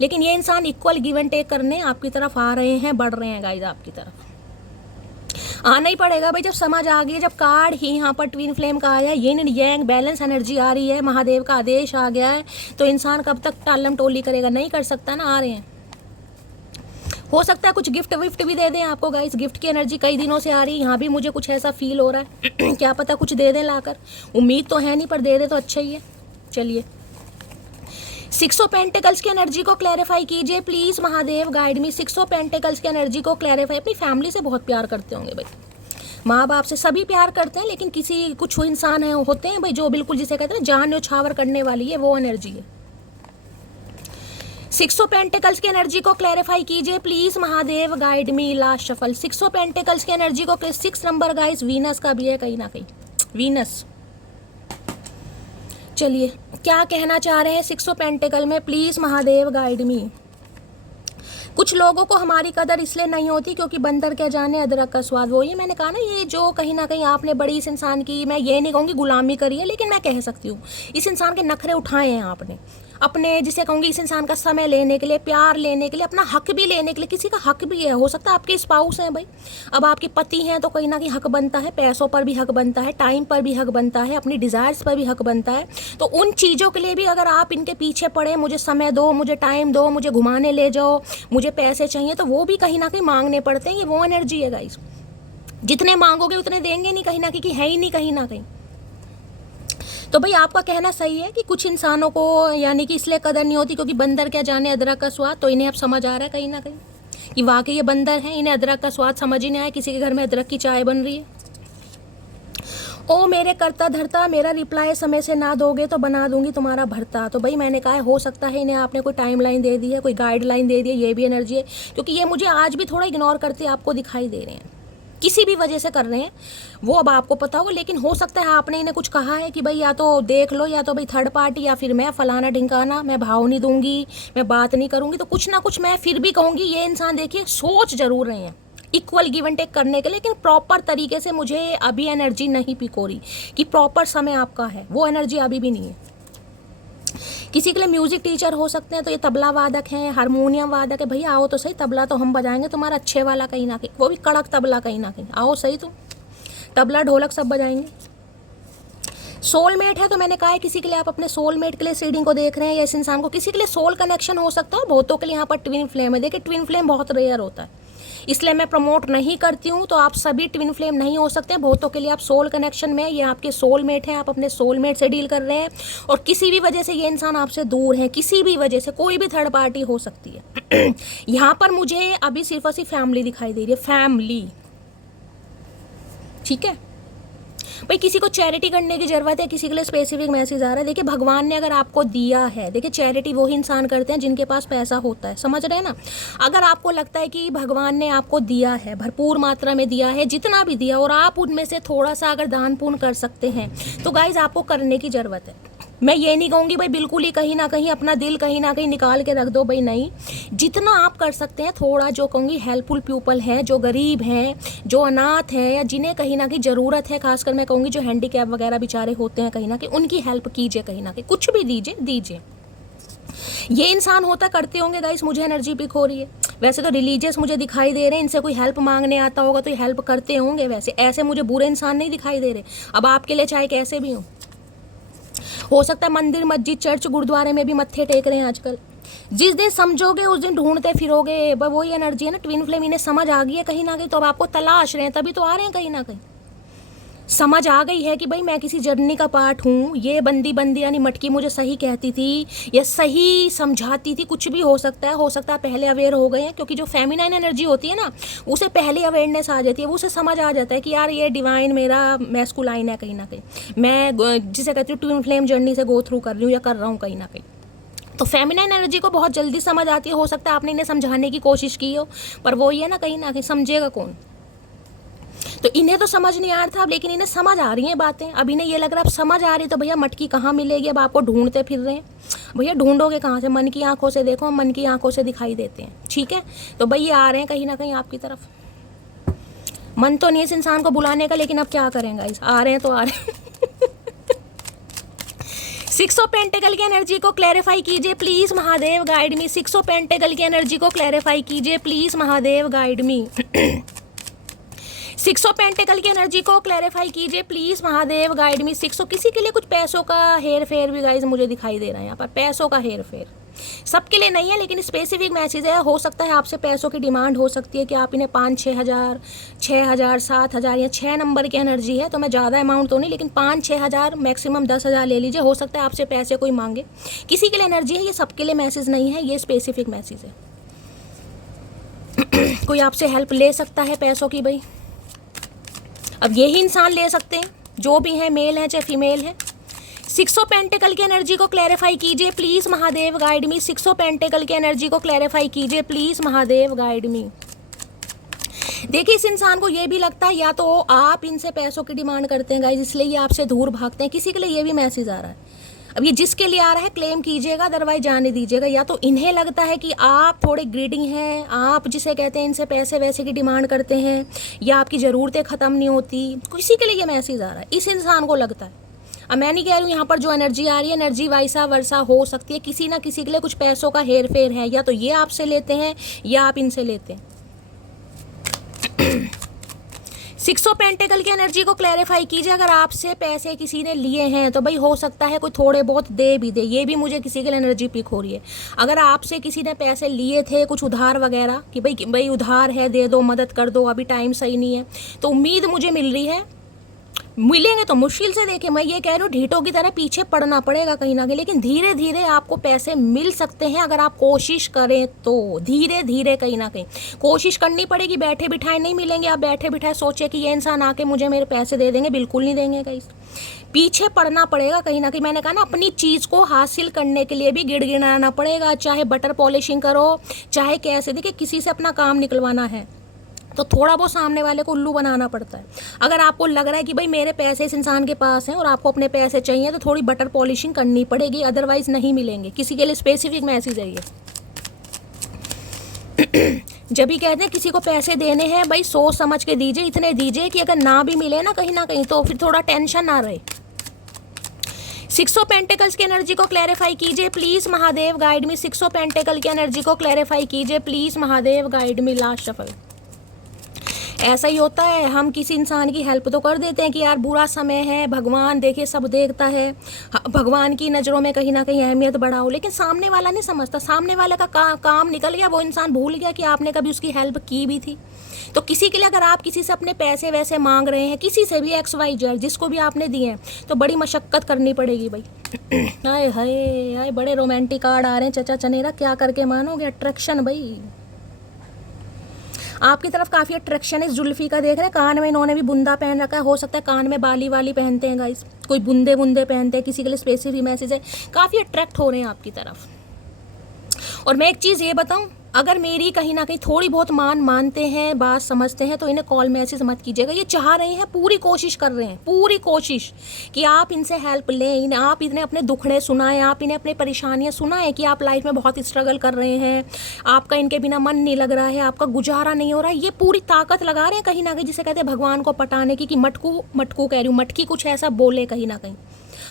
लेकिन ये इंसान इक्वल गिव एंड टेक करने आपकी तरफ आ रहे हैं, बढ़ रहे हैं गाइस, आपकी तरफ आना ही पड़ेगा भाई। जब समझ आ गई, जब कार्ड ही यहाँ पर ट्विन फ्लेम का आया, ये यंग बैलेंस एनर्जी आ रही है, महादेव का आदेश आ गया है, तो इंसान कब तक टालम टोली करेगा, नहीं कर सकता ना। आ रहे हैं, हो सकता है कुछ गिफ्ट विफ्ट भी दे दें आपको गाइस। गिफ्ट की एनर्जी कई दिनों से आ रही है, यहाँ भी मुझे कुछ ऐसा फील हो रहा है। क्या पता कुछ दे दें लाकर, उम्मीद तो है नहीं, पर दे दे तो अच्छा ही है। चलिए 6 ऑफ पेंटिकल्स की एनर्जी को क्लैरिफाई कीजिए please Mahadev, guide me. 6 of pentacles की एनर्जी को क्लैरिफाई। अपनी फैमिली से बहुत प्यार करते होंगे भाई, माँ बाप से सभी प्यार करते हैं, लेकिन किसी कुछ इंसान है होते हैं भाई जो बिल्कुल जिसे कहते हैं जान न्यौछावर करने वाली है, वो एनर्जी है। 6 ऑफ पेंटिकल्स की एनर्जी को क्लैरिफाई कीजिए please Mahadev, guide me. Last shuffle 6 of pentacles की एनर्जी को, 6 नंबर गाइस वीनस का भी है कहीं ना कहीं, वीनस। चलिए क्या कहना चाह रहे हैं 6 ऑफ पेंटिकल में, प्लीज महादेव, गाइड मी। कुछ लोगों को हमारी कदर इसलिए नहीं होती क्योंकि बंदर क्या जाने अदरक का स्वाद। वो ये मैंने कहा ना, ये जो कहीं ना कहीं आपने बड़ी इस इंसान की, मैं ये नहीं कहूँगी गुलामी करी है, लेकिन मैं कह सकती हूँ इस इंसान के नखरे उठाए हैं आपने, अपने जिसे कहूँगी इस इंसान का समय लेने के लिए, प्यार लेने के लिए, अपना हक भी लेने के लिए। किसी का हक भी है, हो सकता है आपके स्पाउस हैं भाई, अब आपके पति हैं तो कहीं ना कहीं हक बनता है, पैसों पर भी हक बनता है, टाइम पर भी हक बनता है, अपनी डिज़ायर्स पर भी हक बनता है। तो उन चीज़ों के लिए भी अगर आप इनके पीछे पड़े, मुझे समय दो, मुझे टाइम दो, मुझे घुमाने ले जाओ, मुझे पैसे चाहिए, तो वो भी कहीं ना कहीं मांगने पड़ते हैं। ये वो एनर्जी है गाइस, जितने मांगोगे उतने देंगे नहीं, कहीं ना कहीं है ही नहीं कहीं ना कहीं। तो भाई आपका कहना सही है कि कुछ इंसानों को यानी कि इसलिए कदर नहीं होती क्योंकि बंदर क्या जाने अदरक का स्वाद। तो इन्हें अब समझ आ रहा है कहीं ना कहीं कि वाकई ये बंदर हैं, इन्हें अदरक का स्वाद समझ ही नहीं आया। किसी के घर में अदरक की चाय बन रही है, ओ मेरे करता धरता, मेरा रिप्लाई समय से ना दोगे तो बना दूंगी तुम्हारा भरता। तो भाई मैंने कहा हो सकता है इन्हें आपने कोई टाइम लाइन दे दी है, कोई गाइडलाइन दे दी है, ये भी एनर्जी है, क्योंकि ये मुझे आज भी थोड़ा इग्नोर करते आपको दिखाई दे रहे हैं, किसी भी वजह से कर रहे हैं, वो अब आपको पता होगा। लेकिन हो सकता है आपने इन्हें कुछ कहा है कि भाई या तो देख लो, या तो भाई थर्ड पार्टी, या फिर मैं फलाना ढिंकाना, मैं भाव नहीं दूंगी, मैं बात नहीं करूंगी। तो कुछ ना कुछ मैं फिर भी कहूँगी ये इंसान देखिए सोच जरूर रहे हैं इक्वल गिव एंड टेक करने के लिए, लेकिन प्रॉपर तरीके से मुझे अभी एनर्जी नहीं पिक हो रही कि प्रॉपर समय आपका है, वो एनर्जी अभी भी नहीं है। किसी के लिए म्यूजिक टीचर हो सकते हैं, तो ये तबला वादक हैं, हारमोनियम वादक है, भैया आओ तो सही, तबला तो हम बजाएंगे तुम्हारा अच्छे वाला कहीं ना कहीं, वो भी कड़क तबला कहीं ना कहीं, आओ सही तुम, तबला ढोलक सब बजाएंगे। सोलमेट है तो मैंने कहा है किसी के लिए आप अपने सोलमेट के लिए रीडिंग को देख रहे हैं, या इस इंसान को किसी के लिए सोल कनेक्शन हो सकता है। बहुतों के लिए यहाँ पर ट्विन फ्लेम है। देखिए ट्विन फ्लेम बहुत रेयर होता है, इसलिए मैं प्रमोट नहीं करती हूँ। तो आप सभी ट्विन फ्लेम नहीं हो सकते। बहुतों के लिए आप सोल कनेक्शन में, ये आपके सोलमेट हैं, आप अपने सोलमेट से डील कर रहे हैं और किसी भी वजह से ये इंसान आपसे दूर है, किसी भी वजह से, कोई भी थर्ड पार्टी हो सकती है। यहाँ पर मुझे अभी सिर्फ और सिर्फ फैमिली दिखाई दे रही है, फैमिली, ठीक है भाई। किसी को चैरिटी करने की जरूरत है, किसी के लिए स्पेसिफिक मैसेज आ रहा है। देखिए भगवान ने अगर आपको दिया है, देखिए चैरिटी वही इंसान करते हैं जिनके पास पैसा होता है, समझ रहे हैं ना। अगर आपको लगता है कि भगवान ने आपको दिया है, भरपूर मात्रा में दिया है, जितना भी दिया, और आप उनमें से थोड़ा सा अगर दान पुण्य कर सकते हैं तो गाइज आपको करने की ज़रूरत है। मैं ये नहीं कहूँगी भाई बिल्कुल ही कहीं ना कहीं अपना दिल कहीं ना कहीं निकाल के रख दो, भाई नहीं। जितना आप कर सकते हैं थोड़ा, जो कहूँगी हेल्पफुल पीपल हैं, जो गरीब हैं, जो अनाथ हैं, या जिन्हें कहीं ना कहीं ज़रूरत है, खासकर मैं कहूँगी जो हैंडीकैप वगैरह बेचारे होते हैं, कहीं ना कहीं उनकी हेल्प कीजिए, कहीं ना कहीं कुछ भी दीजिए। ये इंसान होता करते होंगे गाइस, मुझे एनर्जी पिक हो रही है। वैसे तो रिलीजियस मुझे दिखाई दे रहे हैं, इनसे कोई हेल्प मांगने आता होगा तो ये हेल्प करते होंगे। वैसे ऐसे मुझे बुरे इंसान नहीं दिखाई दे रहे। अब आपके लिए चाहे कैसे भी हो सकता है मंदिर, मस्जिद, चर्च, गुरुद्वारे में भी मत्थे टेक रहे हैं आजकल। जिस दिन समझोगे उस दिन ढूंढते फिरोगे। वही एनर्जी है ना ट्विन फ्लेम, इन्हें समझ आ गई है कहीं ना कहीं, तो अब आपको तलाश रहे हैं, तभी तो आ रहे हैं कहीं ना कहीं। समझ आ गई है कि भाई मैं किसी जर्नी का पार्ट हूँ। ये बंदी यानी मटकी मुझे सही कहती थी या सही समझाती थी, कुछ भी हो सकता है पहले अवेयर हो गए हैं, क्योंकि जो फेमिनाइन एनर्जी होती है ना, उसे पहले अवेयरनेस आ जाती है, वो उसे समझ आ जाता है कि यार ये डिवाइन मेरा मैस्कुलाइन है, कहीं ना कहीं मैं जिसे कहती हूँ ट्विन फ्लेम जर्नी से गो थ्रू कर रही हूँ या कर रहा हूँ कहीं ना कहीं। तो फेमिनाइन एनर्जी को बहुत जल्दी समझ आती है। हो सकता है आपने इन्हें समझाने की कोशिश की हो, पर वो ये ना कहीं समझेगा कौन। तो इन्हें तो समझ नहीं आ रहा था, लेकिन इन्हें समझ आ रही हैं बातें। अब इन्हें ये लग रहा है अब समझ आ रही, तो भैया मटकी कहाँ मिलेगी, अब आपको ढूंढते फिर रहे हैं। भैया ढूंढोगे कहाँ से? मन की आंखों से देखो, हम मन की आंखों से दिखाई देते हैं, ठीक है। तो भाई ये आ रहे हैं कहीं ना कहीं आपकी तरफ। मन तो नहीं है इस इंसान को बुलाने का, लेकिन अब क्या करेंगे, आ रहे हैं तो आ रहे हैं। 6 ऑफ पेंटिकल की एनर्जी को क्लैरिफाई कीजिए please Mahadev, guide me. 6 of pentacle की एनर्जी को क्लैरिफाई कीजिए please Mahadev, guide me. 6 of pentacle की एनर्जी को क्लैरिफाई कीजिए प्लीज महादेव, गाइड मी। 6 किसी के लिए कुछ पैसों का हेर फेर भी गाइज मुझे दिखाई दे रहा है यहाँ पर, पैसों का हेर फेर। सबके लिए नहीं है, लेकिन स्पेसिफिक मैसेज है। हो सकता है आपसे पैसों की डिमांड हो सकती है कि आप इन्हें 5-6 हज़ार, 6 हज़ार, 7 हज़ार, या 6 नंबर की एनर्जी है, तो मैं ज़्यादा अमाउंट तो नहीं, लेकिन 5-6 हज़ार, मैक्सिमम 10 हज़ार ले लीजिए। हो सकता है आपसे पैसे कोई मांगे, किसी के लिए एनर्जी है, ये सबके लिए मैसेज नहीं है, ये स्पेसिफिक मैसेज है। कोई आपसे हेल्प ले सकता है पैसों की भाई। अब यही इंसान ले सकते हैं, जो भी हैं, मेल हैं चाहे फीमेल हैं। 6 ऑफ पेंटिकल की एनर्जी को क्लैरिफाई कीजिए please Mahadev, guide me. 6 of pentacle की एनर्जी को क्लैरिफाई कीजिए प्लीज महादेव, गाइड मी। देखिए इस इंसान को ये भी लगता है या तो आप इनसे पैसों की डिमांड करते हैं गाइज, इसलिए ये आपसे दूर भागते हैं। किसी के लिए ये भी मैसेज आ रहा है। अब ये जिसके लिए आ रहा है क्लेम कीजिएगा, अदरवाइज जाने दीजिएगा। या तो इन्हें लगता है कि आप थोड़े ग्रीडिंग हैं, आप जिसे कहते हैं इनसे पैसे वैसे की डिमांड करते हैं, या आपकी ज़रूरतें ख़त्म नहीं होती। किसी के लिए ये मैसेज आ रहा है, इस इंसान को लगता है। अब मैं नहीं कह रही हूँ, यहाँ पर जो एनर्जी आ रही है एनर्जी वाइसा वर्षा हो सकती है। किसी ना किसी के लिए कुछ पैसों का हेर फेर है, या तो ये आपसे लेते हैं या आप इनसे लेते हैं। 6 ऑफ पेंटिकल की एनर्जी को क्लैरिफाई कीजिए। अगर आपसे पैसे किसी ने लिए हैं तो भाई हो सकता है कोई थोड़े बहुत दे भी दे, ये भी मुझे किसी के लिए एनर्जी पिक हो रही है। अगर आपसे किसी ने पैसे लिए थे कुछ उधार वगैरह कि भाई उधार है, दे दो, मदद कर दो, अभी टाइम सही नहीं है, तो उम्मीद मुझे मिल रही है मिलेंगे तो मुश्किल से। देखिए मैं ये कह रही हूँ ढीठों की तरह पीछे पड़ना पड़ेगा कहीं ना कहीं, लेकिन धीरे धीरे आपको पैसे मिल सकते हैं अगर आप कोशिश करें तो। धीरे धीरे कहीं ना कहीं कोशिश करनी पड़ेगी, बैठे बिठाए नहीं मिलेंगे। आप बैठे बिठाए सोचे कि ये इंसान आके मुझे मेरे पैसे दे देंगे, बिल्कुल नहीं देंगे गाइस। पीछे पड़ना पड़ेगा कहीं ना कहीं। मैंने कहा ना अपनी चीज़ को हासिल करने के लिए भी गिड़गिड़ाना पड़ेगा, चाहे बटर पॉलिशिंग करो चाहे कैसे। देखिए किसी से अपना काम निकलवाना है तो थोड़ा बहुत सामने वाले को उल्लू बनाना पड़ता है। अगर आपको लग रहा है कि भाई मेरे पैसे इस इंसान के पास हैं और आपको अपने पैसे चाहिए तो थोड़ी बटर पॉलिशिंग करनी पड़ेगी, अदरवाइज नहीं मिलेंगे। किसी के लिए स्पेसिफिक मैसेज है ये। जब भी कहते हैं किसी को पैसे देने हैं भाई सोच समझ के दीजिए, इतने दीजिए कि अगर ना भी मिले ना कहीं तो फिर थोड़ा टेंशन ना रहे। 6 ऑफ पेंटिकल्स की एनर्जी को क्लैरिफाई कीजिए please Mahadev, guide me. 6 of pentacle की एनर्जी को क्लैरिफाई कीजिए please Mahadev, guide me. Last shuffle ऐसा ही होता है, हम किसी इंसान की हेल्प तो कर देते हैं कि यार बुरा समय है, भगवान देखिए सब देखता है, भगवान की नज़रों में कहीं ना कहीं अहमियत बढ़ाओ, लेकिन सामने वाला नहीं समझता, सामने वाले का काम निकल गया, वो इंसान भूल गया कि आपने कभी उसकी हेल्प की भी थी। तो किसी के लिए अगर आप किसी से अपने पैसे वैसे मांग रहे हैं, किसी से भी XYZ जिसको भी आपने दिए हैं, तो बड़ी मशक्क़त करनी पड़ेगी भाई। हाय हाय हाय, बड़े रोमांटिक कार्ड आ रहे हैं चचा चनेरा, क्या करके मानोगे? अट्रैक्शन भाई, आपकी तरफ काफ़ी अट्रैक्शन है। इस जुल्फी का देख रहे हैं, कान में इन्होंने भी बुंदा पहन रखा है, हो सकता है कान में बाली वाली पहनते हैं गाइस, कोई बुंदे बुंदे पहनते हैं, किसी के लिए स्पेसिफिक मैसेज है, काफ़ी अट्रैक्ट हो रहे हैं आपकी तरफ। और मैं एक चीज़ ये बताऊं, अगर मेरी कहीं ना कहीं थोड़ी बहुत मानते हैं, बात समझते हैं, तो इन्हें कॉल मैसेज मत कीजिएगा। ये चाह रहे हैं, पूरी कोशिश कर रहे हैं, पूरी कोशिश कि आप इनसे हेल्प लें, आप इन्हें अपने दुखड़े सुनाएं, आप इन्हें अपनी परेशानियां सुनाएं कि आप लाइफ में बहुत स्ट्रगल कर रहे हैं, आपका इनके बिना मन नहीं लग रहा है, आपका गुजारा नहीं हो रहा है। ये पूरी ताकत लगा रहे हैं कहीं ना कहीं, जिसे कहते हैं भगवान को पटाने की, कि मटकू कह रही हूँ, मटकी कुछ ऐसा बोले कहीं ना कहीं।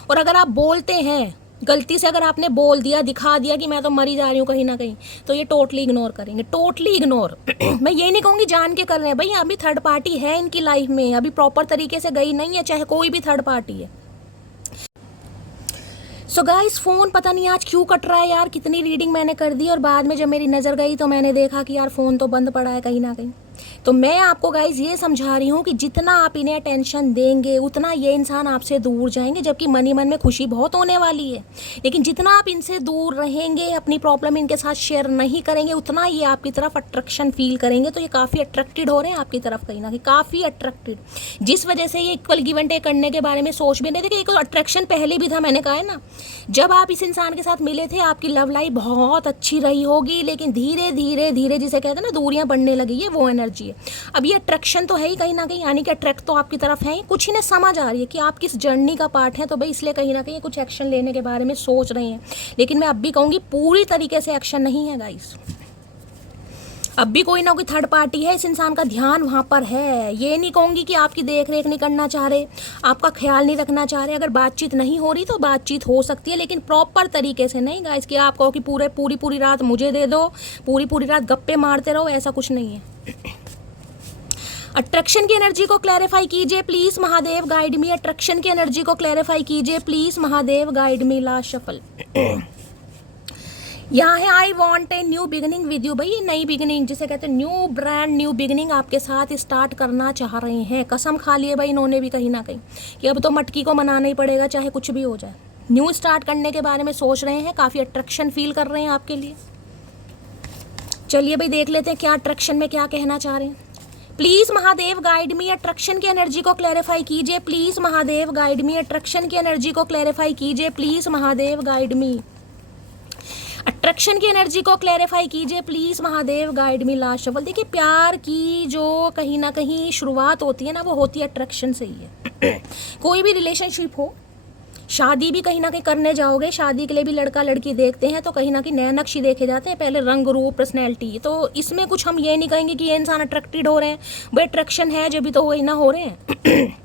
और अगर आप बोलते हैं, गलती से अगर आपने बोल दिया, दिखा दिया कि मैं तो मरी जा रही हूँ कहीं ना कहीं, तो ये टोटली इग्नोर करेंगे, टोटली इग्नोर। मैं ये नहीं कहूँगी जान के कर रहे हैं भाई, अभी थर्ड पार्टी है इनकी लाइफ में, अभी प्रॉपर तरीके से गई नहीं है, चाहे कोई भी थर्ड पार्टी है। सो गाइस, फ़ोन पता नहीं आज क्यों कट रहा है यार, कितनी रीडिंग मैंने कर दी और बाद में जब मेरी नज़र गई तो मैंने देखा कि यार फ़ोन तो बंद पड़ा है कहीं ना कहीं। तो मैं आपको गाइज ये समझा रही हूँ कि जितना आप इन्हें अटेंशन देंगे उतना ये इंसान आपसे दूर जाएंगे, जबकि मन ही मन में खुशी बहुत होने वाली है। लेकिन जितना आप इनसे दूर रहेंगे, अपनी प्रॉब्लम इनके साथ शेयर नहीं करेंगे, उतना ये आपकी तरफ अट्रैक्शन फील करेंगे। तो ये काफ़ी अट्रैक्टेड हो रहे हैं आपकी तरफ कहीं ना कहीं, काफ़ी अट्रैक्टेड, जिस वजह से ये इक्वल गिव एंड टेक करने के बारे में सोच भी नहीं। देखिए, एक अट्रैक्शन पहले भी था, मैंने कहा है ना, जब आप इस इंसान के साथ मिले थे आपकी लव लाइफ बहुत अच्छी रही होगी, लेकिन धीरे धीरे धीरे जिसे कहते हैं ना दूरियां बढ़ने लगी है, वो एनर्जी है। अब ये अट्रैक्शन तो है ही कहीं ना कहीं, यानी कि अट्रैक्ट तो आपकी तरफ है ही, कुछ इन्हें समझ आ रही है कि आप किस जर्नी का पार्ट हैं, तो भाई इसलिए कहीं ना कहीं कुछ एक्शन लेने के बारे में सोच रहे हैं। लेकिन मैं अब भी कहूँगी पूरी तरीके से एक्शन नहीं है गाइस, अब भी कोई ना कोई थर्ड पार्टी है, इस इंसान का ध्यान वहाँ पर है। ये नहीं कहूँगी कि आपकी देख रेख नहीं करना चाह रहे, आपका ख्याल नहीं रखना चाह रहे। अगर बातचीत नहीं हो रही तो बातचीत हो सकती है, लेकिन प्रॉपर तरीके से नहीं गाइस, कि आप कहो कि पूरी रात मुझे दे दो, पूरी रात गप्पे मारते रहो, ऐसा कुछ नहीं है। अट्रैक्शन की एनर्जी को क्लैरिफाई कीजिए please Mahadev, guide me. Attraction की एनर्जी को क्लैरिफाई कीजिए please Mahadev, guide me. Last shuffle यहाँ है, I want a new beginning with you. भाई ये नई बिगिनिंग जिसे कहते हैं, न्यू ब्रांड न्यू बिगिनिंग आपके साथ स्टार्ट करना चाह रहे हैं। कसम खा लिए भाई इन्होंने भी कहीं ना कहीं कि अब तो मटकी को मनाना ही पड़ेगा, चाहे कुछ भी हो जाए। न्यू स्टार्ट करने के बारे में सोच रहे हैं, काफ़ी अट्रैक्शन फील कर रहे हैं आपके लिए। चलिए भाई देख लेते हैं क्या अट्रैक्शन में क्या कहना चाह रहे हैं। Please Mahadev guide me. Attraction की एनर्जी को क्लैरिफाई कीजिए please Mahadev, guide me. Attraction की एनर्जी को क्लैरिफाई कीजिए please Mahadev, guide me. Attraction की एनर्जी को क्लैरिफाई कीजिए please Mahadev, guide me. Last shuffle. देखिए, प्यार की जो कहीं ना कहीं शुरुआत होती है ना, वो होती है अट्रैक्शन से ही है। कोई भी रिलेशनशिप हो, शादी भी कहीं ना कहीं करने जाओगे, शादी के लिए भी लड़का लड़की देखते हैं तो कहीं ना कहीं नए नक्श देखे जाते हैं, पहले रंग रूप पर्सनैलिटी। तो इसमें कुछ हम ये नहीं कहेंगे कि ये इंसान अट्रैक्टेड हो रहे हैं, भाई अट्रैक्शन है जब भी तो वही ना हो रहे हैं।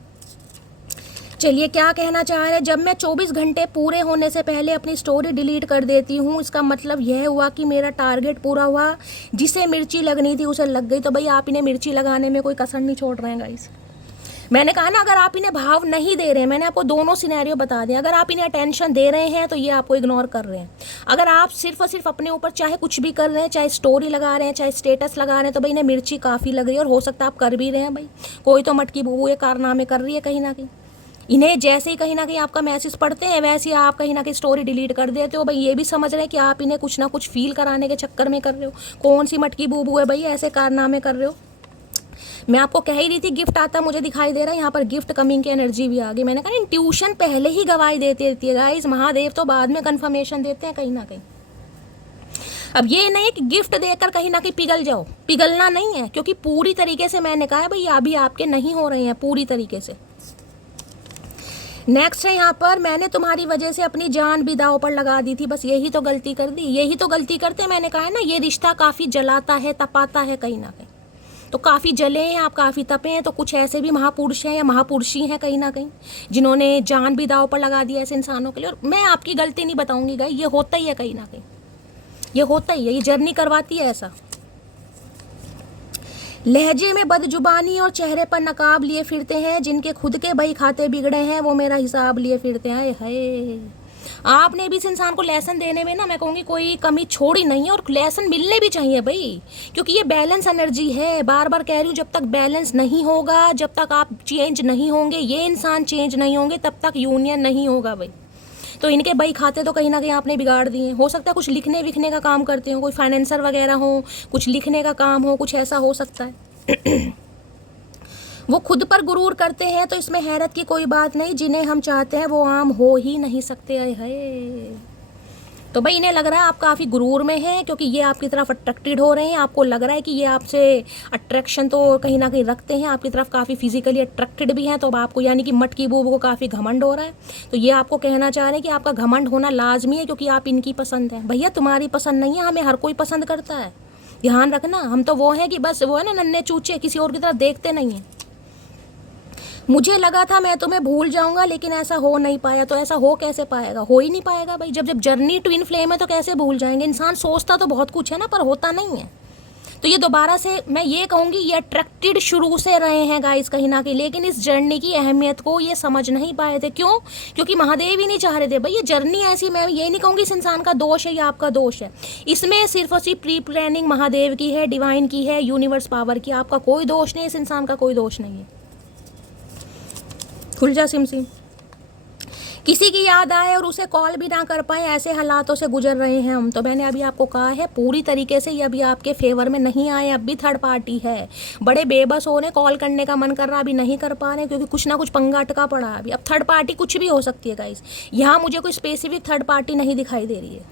चलिए क्या कहना चाह रहे हैं। जब मैं 24 घंटे पूरे होने से पहले अपनी स्टोरी डिलीट कर देती हूँ, इसका मतलब यह हुआ कि मेरा टारगेट पूरा हुआ, जिसे मिर्ची लगनी थी उसे लग गई। तो भाई आप इन्हें मिर्ची लगाने में कोई कसर नहीं छोड़ रहे हैं गाइस। मैंने कहा ना, अगर आप इन्हें भाव नहीं दे रहे हैं, मैंने आपको दोनों सिनेरियो बता दिए। अगर आप इन्हें अटेंशन दे रहे हैं तो ये आपको इग्नोर कर रहे हैं। अगर आप सिर्फ और सिर्फ अपने ऊपर चाहे कुछ भी कर रहे हैं, चाहे स्टोरी लगा रहे हैं, चाहे स्टेटस लगा रहे हैं, तो भाई इन्हें मिर्ची काफ़ी लग रही है। और हो सकता है आप कर भी रहे हैं भाई, कोई तो मटकी बुबू ये कारनामे कर रही है कहीं ना कहीं। इन्हें जैसे ही कहीं ना कहीं आपका मैसेज पढ़ते हैं, वैसे ही आप कहीं ना कहीं स्टोरी डिलीट कर देते हो। भाई ये भी समझ रहे हैं कि आप इन्हें कुछ ना कुछ फील कराने के चक्कर में कर रहे हो। कौन सी मटकी बूबू है भाई, ऐसे कारनामे कर रहे हो। मैं आपको कह ही रही थी गिफ्ट आता मुझे दिखाई दे रहा है, यहाँ पर गिफ्ट कमिंग की एनर्जी भी आ गई। मैंने कहा इंट्यूशन पहले ही गवाही देती रहती है गाइस, महादेव तो बाद में कंफर्मेशन देते हैं कहीं ना कहीं। अब ये नहीं है कि गिफ्ट देकर कहीं ना कहीं पिघल जाओ, पिघलना नहीं है, क्योंकि पूरी तरीके से मैंने कहा है भाई अभी आपके नहीं हो रहे हैं पूरी तरीके से। नेक्स्ट है यहाँ पर, मैंने तुम्हारी वजह से अपनी जान भी दांव पर लगा दी थी, बस यही तो गलती कर दी, यही तो गलती करते। मैंने कहा है ना, ये रिश्ता काफ़ी जलाता है, तपाता है कहीं ना कहीं। तो काफ़ी जले हैं आप, काफ़ी तपे हैं। तो कुछ ऐसे भी महापुरुष हैं या महापुरुषी हैं कहीं ना कहीं, जिन्होंने जान भी दांव पर लगा दी ऐसे इंसानों के लिए। और मैं आपकी गलती नहीं बताऊंगी गाइस, ये होता ही है कहीं ना कहीं, ये होता ही है, ये जर्नी करवाती है ऐसा। लहजे में बदजुबानी और चेहरे पर नकाब लिए फिरते हैं, जिनके खुद के बही खाते बिगड़े हैं वो मेरा हिसाब लिए फिरते हैं। हाय, आपने भी इस इंसान को लेसन देने में ना, मैं कहूँगी कोई कमी छोड़ी नहीं है, और लेसन मिलने भी चाहिए भाई, क्योंकि ये बैलेंस एनर्जी है। बार बार कह रही हूँ, जब तक बैलेंस नहीं होगा, जब तक आप चेंज नहीं होंगे, ये इंसान चेंज नहीं होंगे, तब तक यूनियन नहीं होगा भाई। तो इनके बही खाते तो कहीं ना कहीं आपने बिगाड़ दिए। हो सकता है कुछ लिखने विखने का काम करते हो, कोई फाइनेंसर वगैरह हो, कुछ लिखने का काम हो, कुछ ऐसा हो सकता है। वो खुद पर गुरूर करते हैं तो इसमें हैरत की कोई बात नहीं, जिन्हें हम चाहते हैं वो आम हो ही नहीं सकते। आए हाय, तो भाई इन्हें लग रहा है आप काफ़ी गुरूर में हैं, क्योंकि ये आपकी तरफ अट्रैक्टेड हो रहे हैं। आपको लग रहा है कि ये आपसे अट्रैक्शन तो कहीं ना कहीं रखते हैं, आपकी तरफ काफ़ी फिजिकली अट्रैक्टेड भी हैं। तो अब आपको यानी कि मटकी बूब को काफ़ी घमंड हो रहा है। तो ये आपको कहना चाह रहे हैं कि आपका घमंड होना लाजमी है, क्योंकि आप इनकी पसंद है। भैया तुम्हारी पसंद नहीं है, हमें हर कोई पसंद करता है, ध्यान रखना। हम तो वो हैं कि बस वो है ना नन्हे चूचे, किसी और की तरफ देखते नहीं हैं। मुझे लगा था मैं तुम्हें भूल जाऊंगा, लेकिन ऐसा हो नहीं पाया। तो ऐसा हो कैसे पाएगा? हो ही नहीं पाएगा भाई। जब जब जर्नी ट्विन फ्लेम है तो कैसे भूल जाएंगे? इंसान सोचता तो बहुत कुछ है ना, पर होता नहीं है। तो ये दोबारा से मैं ये कहूँगी, ये अट्रैक्टेड शुरू से रहे हैं गाइस कहीं ना कहीं, लेकिन इस जर्नी की अहमियत को ये समझ नहीं पाए थे। क्यों? क्योंकि महादेव ही नहीं चाह रहे थे भाई। ये जर्नी ऐसी, मैं ये नहीं कहूँगी इस इंसान का दोष है या आपका दोष है, इसमें सिर्फ और सिर्फ प्री प्लानिंग महादेव की है, डिवाइन की है, यूनिवर्स पावर की। आपका कोई दोष नहीं, इस इंसान का कोई दोष नहीं है। खुल जा सिमसिम। किसी की याद आए और उसे कॉल भी ना कर पाए, ऐसे हालातों से गुजर रहे हैं हम। तो मैंने अभी आपको कहा है, पूरी तरीके से ये अभी आपके फेवर में नहीं आए। अब भी थर्ड पार्टी है, बड़े बेबस हो रहे, कॉल करने का मन कर रहा, अभी नहीं कर पा रहे, क्योंकि कुछ ना कुछ पंगा अटका पड़ा अभी। अब थर्ड पार्टी कुछ भी हो सकती है गाइस, यहाँ मुझे कोई स्पेसिफिक थर्ड पार्टी नहीं दिखाई दे रही है।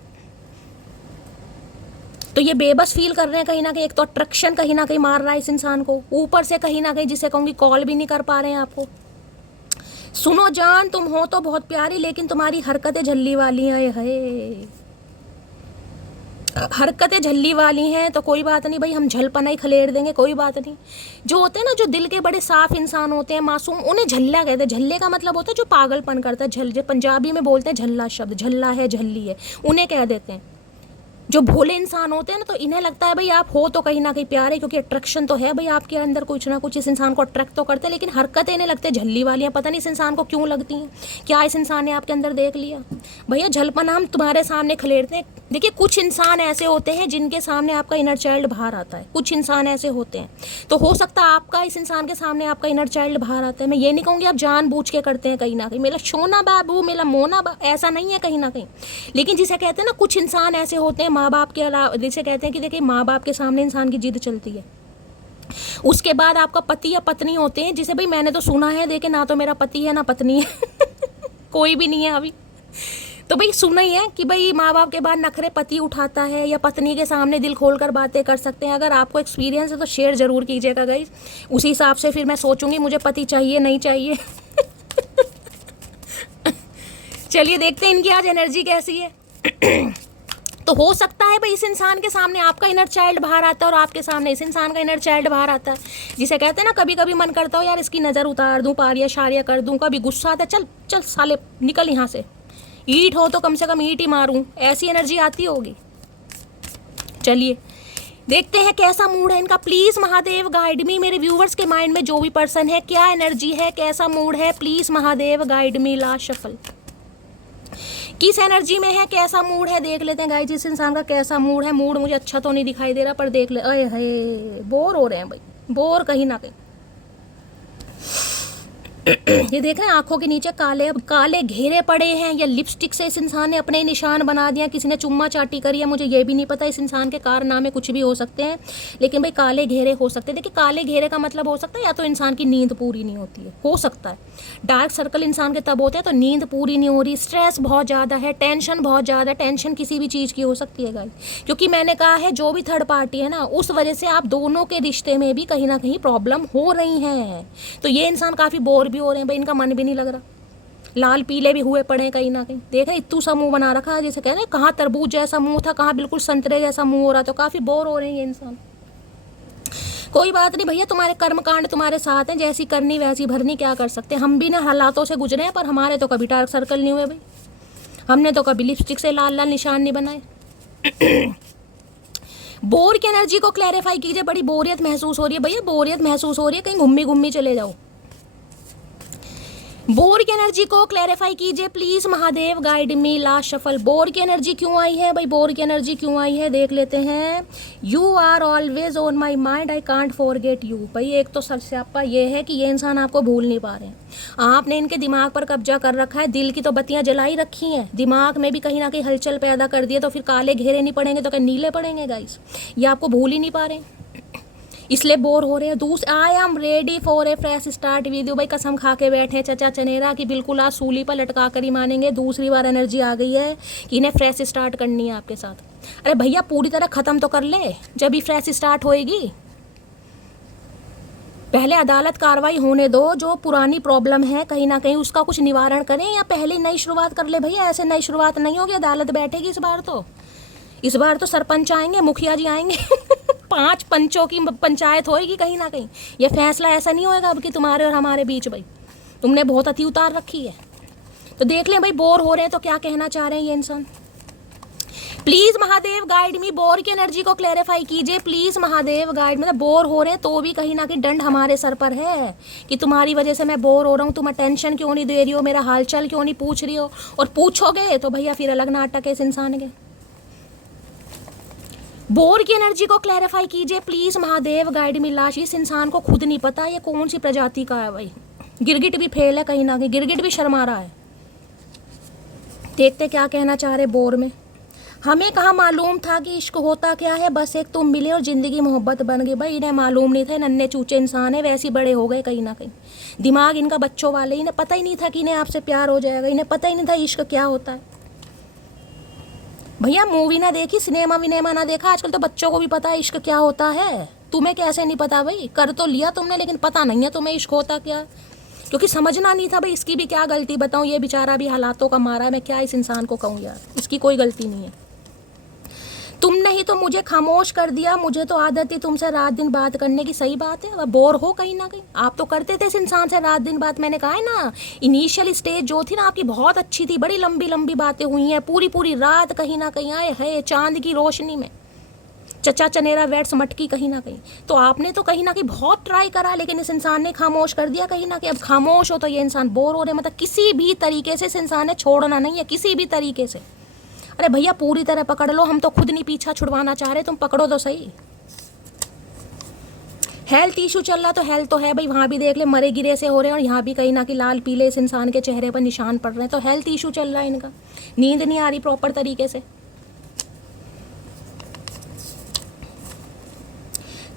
तो ये बेबस फील कर रहे हैं कहीं ना कहीं। एक तो अट्रैक्शन कहीं ना कहीं मार रहा है इस इंसान को, ऊपर से कहीं ना कहीं जिसे कहूँगी कॉल भी नहीं कर पा रहे हैं आपको। सुनो जान, तुम हो तो बहुत प्यारी, लेकिन तुम्हारी हरकतें झल्ली वाली हैं। है हरकतें झल्ली वाली हैं तो कोई बात नहीं भाई, हम झलपना ही खलेर देंगे, कोई बात नहीं। जो होते हैं ना, जो दिल के बड़े साफ इंसान होते हैं, मासूम, उन्हें झल्ला कहते हैं। झल्ले का मतलब होता है जो पागलपन करता है। झल, पंजाबी में बोलते हैं झल्ला शब्द, झल्ला है, झल्ली है, उन्हें कह देते हैं। जो भोले इंसान होते हैं ना, तो इन्हें लगता है भाई आप हो तो कहीं ना कहीं प्यारे, क्योंकि अट्रैक्शन तो है भाई आपके अंदर, कुछ ना कुछ इस इंसान को अट्रैक्ट तो करते हैं, लेकिन हरकतें इन्हें लगते हैं झल्ली वाली हैं। पता नहीं इस इंसान को क्यों लगती हैं। क्या इस इंसान ने आपके अंदर देख लिया? भैया झलपना हम तुम्हारे सामने खलेरते हैं। देखिए, कुछ इंसान ऐसे होते हैं जिनके सामने आपका इनर चाइल्ड बाहर आता है। कुछ इंसान ऐसे होते हैं, तो हो सकता है आपका इस इंसान के सामने आपका इनर चाइल्ड बाहर आता है। मैं ये नहीं कहूँगी आप जानबूझ के करते हैं कहीं ना कहीं, मेरा सोना बाबू, मेरा मोना बाबू, ऐसा नहीं है कहीं ना कहीं। लेकिन जिसे कहते हैं ना, कुछ इंसान ऐसे होते हैं माँ बाप के अलावा, जिसे कहते हैं कि देखिए माँ बाप के सामने इंसान की जिद चलती है। उसके बाद आपका पति या पत्नी होते हैं, जिसे भाई मैंने तो सुना है, देखिए ना तो मेरा पति है ना पत्नी है कोई भी नहीं है अभी। तो भाई सुना ही है कि भाई माँ बाप के बाद नखरे पति उठाता है, या पत्नी के सामने दिल खोलकर बातें कर सकते हैं। अगर आपको एक्सपीरियंस है तो शेयर जरूर कीजिएगा गाइस, उसी हिसाब से फिर मैं सोचूंगी मुझे पति चाहिए नहीं चाहिए चलिए देखते हैं इनकी आज एनर्जी कैसी है तो हो सकता है भाई इस इंसान के सामने आपका इनर चाइल्ड बाहर आता है, और आपके सामने इस इंसान का इनर चाइल्ड बाहर आता है। जिसे कहते हैं ना, कभी कभी मन करता हो यार इसकी नज़र उतार दूं, पारिया शारिया कर दूं। कभी गुस्सा आता है, चल चल साले निकल यहाँ से, ईंट हो तो कम से कम ईंट ही मारूं, ऐसी एनर्जी आती होगी। चलिए देखते हैं कैसा मूड है इनका। प्लीज़ महादेव गाइड मी। मेरे व्यूवर्स के माइंड में जो भी पर्सन है, क्या एनर्जी है, कैसा मूड है, please Mahadev guide me. Last shuffle, किस एनर्जी में है, कैसा मूड है, देख लेते हैं गाइस इस इंसान का कैसा मूड है। मूड मुझे अच्छा तो नहीं दिखाई दे रहा, पर देख ले। अरे है, बोर हो रहे हैं भाई, बोर कहीं ना कहीं। ये देख रहे हैं आंखों के नीचे काले काले घेरे पड़े हैं, या लिपस्टिक से इस इंसान ने अपने निशान बना दिया, किसी ने चुम्मा चाटी करी है, मुझे ये भी नहीं पता। इस इंसान के कारनामे कुछ भी हो सकते हैं, लेकिन भाई काले घेरे हो सकते हैं। देखिए काले घेरे का मतलब हो सकता है या तो इंसान की नींद पूरी नहीं होती है, हो सकता है। डार्क सर्कल इंसान के तब होते हैं तो नींद पूरी नहीं हो रही, स्ट्रेस बहुत ज़्यादा है, टेंशन बहुत ज़्यादा, टेंशन किसी भी चीज़ की हो सकती है गाइस। क्योंकि मैंने कहा है जो भी थर्ड पार्टी है ना, उस वजह से आप दोनों के रिश्ते में भी कहीं ना कहीं प्रॉब्लम हो रही हैं। तो ये इंसान काफ़ी बोर भी हो रहे हैं भाई, इनका मन भी नहीं लग रहा, लाल पीले भी हुए पड़े हैं कहीं ना कहीं। देख रहे इत्तू सा मुंह बना रखा है, जैसे कह रहे हैं कहाँ तरबूज जैसा मुंह था, कहाँ बिल्कुल संतरे जैसा मुंह हो रहा, तो काफ़ी बोर हो रहे हैं ये इंसान। कोई बात नहीं भैया, तुम्हारे कर्मकांड तुम्हारे साथ हैं, जैसी करनी वैसी भरनी, क्या कर सकते हैं। हम भी ना हालातों से गुजरे हैं, पर हमारे तो कभी डार्क सर्कल नहीं हुए भाई, हमने तो कभी लिपस्टिक से लाल लाल निशान नहीं बनाए बोर की एनर्जी को क्लैरिफाई कीजिए। बड़ी बोरियत महसूस हो रही है भैया, बोरियत महसूस हो रही है, कहीं घूमी घूमी चले जाओ। बोर की एनर्जी को क्लैरिफाई कीजिए please Mahadev, guide me last shuffle. Bore की एनर्जी क्यों आई है भाई, बोर की एनर्जी क्यों आई है देख लेते हैं। You are always on my mind, I can't forget you. भाई एक तो सत्यापा ये है कि ये इंसान आपको भूल नहीं पा रहे हैं। आपने इनके दिमाग पर कब्जा कर रखा है, दिल की तो बत्तियां जलाई रखी हैं, दिमाग में भी कहीं ना कहीं हलचल पैदा कर दिए, तो फिर काले घेरे नहीं पड़ेंगे तो क्या नीले पड़ेंगे गाइस। ये आपको भूल ही नहीं पा रहे, इसलिए बोर हो रहे हैं। I am ready for a fresh start with you. भाई कसम खा के बैठे चचा चनेरा कि बिल्कुल आज सूली पर लटका कर ही मानेंगे। दूसरी बार एनर्जी आ गई है कि इन्हें फ्रेश स्टार्ट करनी है आपके साथ। अरे भैया पूरी तरह ख़त्म तो कर ले जब ही फ्रेश स्टार्ट होएगी। पहले अदालत कार्रवाई होने दो, जो पुरानी प्रॉब्लम है कहीं ना कहीं उसका कुछ निवारण करें, या पहले नई शुरुआत कर ले भैया। ऐसे नई शुरुआत नहीं होगी, अदालत बैठेगी इस बार तो सरपंच आएंगे, मुखिया जी आएंगे 5 पंचों की पंचायत होएगी कहीं ना कहीं। ये फैसला ऐसा नहीं होएगा अब कि तुम्हारे और हमारे बीच भाई तुमने बहुत अति उतार रखी है। तो देख लें भाई बोर हो रहे हैं तो क्या कहना चाह रहे हैं ये इंसान। Please Mahadev guide me, bore की एनर्जी को क्लैरिफाई कीजिए प्लीज महादेव गाइड। मतलब बोर हो रहे हैं तो भी कहीं ना कहीं दंड हमारे सर पर है कि तुम्हारी वजह से मैं बोर हो रहा हूँ। तुम अटेंशन क्यों नहीं दे रही हो, मेरा हालचाल क्यों नहीं पूछ रही हो, और पूछोगे तो भैया फिर अलग नाटक है इस इंसान के। बोर की एनर्जी को क्लैरिफाई कीजिए प्लीज महादेव गाइड मी लाश। इस इंसान को खुद नहीं पता ये कौन सी प्रजाति का है भाई। गिरगिट भी फेल है कहीं ना कहीं, गिरगिट भी शर्मा रहा है। देखते क्या कहना चाह रहे बोर में। हमें कहाँ मालूम था कि इश्क होता क्या है, बस एक तुम मिले और जिंदगी मोहब्बत बन गई। भाई इन्हें मालूम नहीं था, नन्हे चूचे इंसान है, वैसे बड़े हो गए कहीं ना कहीं। दिमाग इनका बच्चों वाले, इन्हें पता ही नहीं था कि इन्हें आपसे प्यार हो जाएगा, इन्हें पता ही नहीं था इश्क क्या होता है। भैया मूवी ना देखी, सिनेमा विनेमा ना देखा, आजकल तो बच्चों को भी पता है इश्क क्या होता है। तुम्हें कैसे नहीं पता भाई, कर तो लिया तुमने लेकिन पता नहीं है तुम्हें इश्क होता क्या, क्योंकि समझना नहीं था भाई। इसकी भी क्या गलती बताऊं, ये बेचारा भी हालातों का मारा है। मैं क्या इस इंसान को कहूँ यार, इसकी कोई गलती नहीं है। तुमने ही तो मुझे खामोश कर दिया, मुझे तो आदत थी तुमसे रात दिन बात करने की। सही बात है, अब बोर हो कहीं ना कहीं। आप तो करते थे इस इंसान से रात दिन बात। मैंने कहा है ना, इनिशियल स्टेज जो थी ना आपकी बहुत अच्छी थी, बड़ी लंबी लंबी बातें हुई हैं, पूरी पूरी रात कहीं ना कहीं आए है चांद की रोशनी में चचा चनेरा वैट्स मटकी कहीं ना कहीं। तो आपने तो कहीं ना कहीं बहुत ट्राई करा, लेकिन इस इंसान ने खामोश कर दिया कहीं ना कहीं। अब खामोश हो तो ये इंसान बोर हो रहे, मतलब किसी भी तरीके से इस इंसान ने छोड़ना नहीं है, किसी भी तरीके से। अरे भैया पूरी तरह पकड़ लो, हम तो खुद नहीं पीछा छुड़वाना चाह रहे, तुम पकड़ो तो सही। हेल्थ इशू चल रहा तो हेल्थ तो है भाई, वहाँ भी देख ले मरे गिरे से हो रहे हैं, और यहाँ भी कहीं ना कहीं लाल पीले इस इंसान के चेहरे पर निशान पड़ रहे हैं। तो हेल्थ इशू चल रहा है इनका, नींद नहीं आ रही प्रॉपर तरीके से।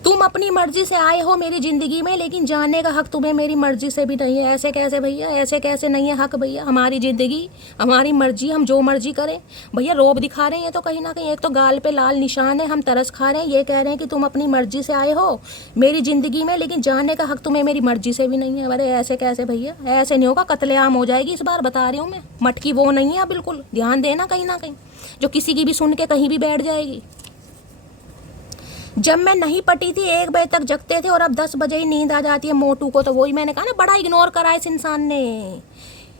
तुम अपनी मर्जी से आए हो मेरी ज़िंदगी में, लेकिन जानने का हक तुम्हें मेरी मर्जी से भी नहीं है। ऐसे कैसे भैया, ऐसे कैसे नहीं है हक भैया। हमारी ज़िंदगी हमारी मर्जी, हम जो मर्जी करें। भैया रोब दिखा रहे हैं तो कहीं ना कहीं, एक तो गाल पे लाल निशान है, हम तरस खा रहे हैं। ये कह रहे हैं कि तुम अपनी मर्जी से आए हो मेरी ज़िंदगी में, लेकिन जानने का हक तुम्हें मेरी मर्जी से भी नहीं है। अरे ऐसे कैसे भैया, ऐसे नहीं होगा, कत्लेआम हो जाएगी इस बार, बता रही हूँ मैं। मटकी वो नहीं है बिल्कुल, ध्यान देना कहीं ना कहीं, जो किसी की भी सुन के कहीं भी बैठ जाएगी। जब मैं नहीं पटी थी 1 बजे तक जगते थे और अब 10 बजे ही नींद आ जाती है मोटू को। तो वही मैंने कहा ना, बड़ा इग्नोर करा इस इंसान ने।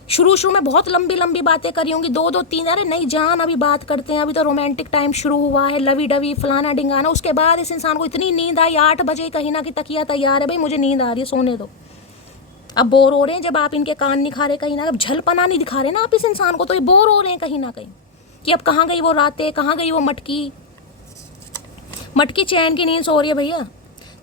शुरू में बहुत लंबी लंबी बातें करी होंगी, 2-2-3। अरे नहीं जान, अभी बात करते हैं, अभी तो रोमांटिक टाइम शुरू हुआ है, लवी डवी फलाना डिंगाना। उसके बाद इस इंसान को इतनी नींद आई, 8 बजे कहीं ना कहीं तकिया तैयार है, भाई मुझे नींद आ रही है, सोने दो। अब बोर हो रहे हैं जब आप इनके कान नहीं खा रहे कहीं ना, अब झलपना नहीं दिखा रहे ना आप इस इंसान को, तो ये बोर हो रहे हैं कहीं ना कहीं कि अब कहाँ गई वो रातें, कहाँ गई वो मटकी चैन की नींद सो रही है। भैया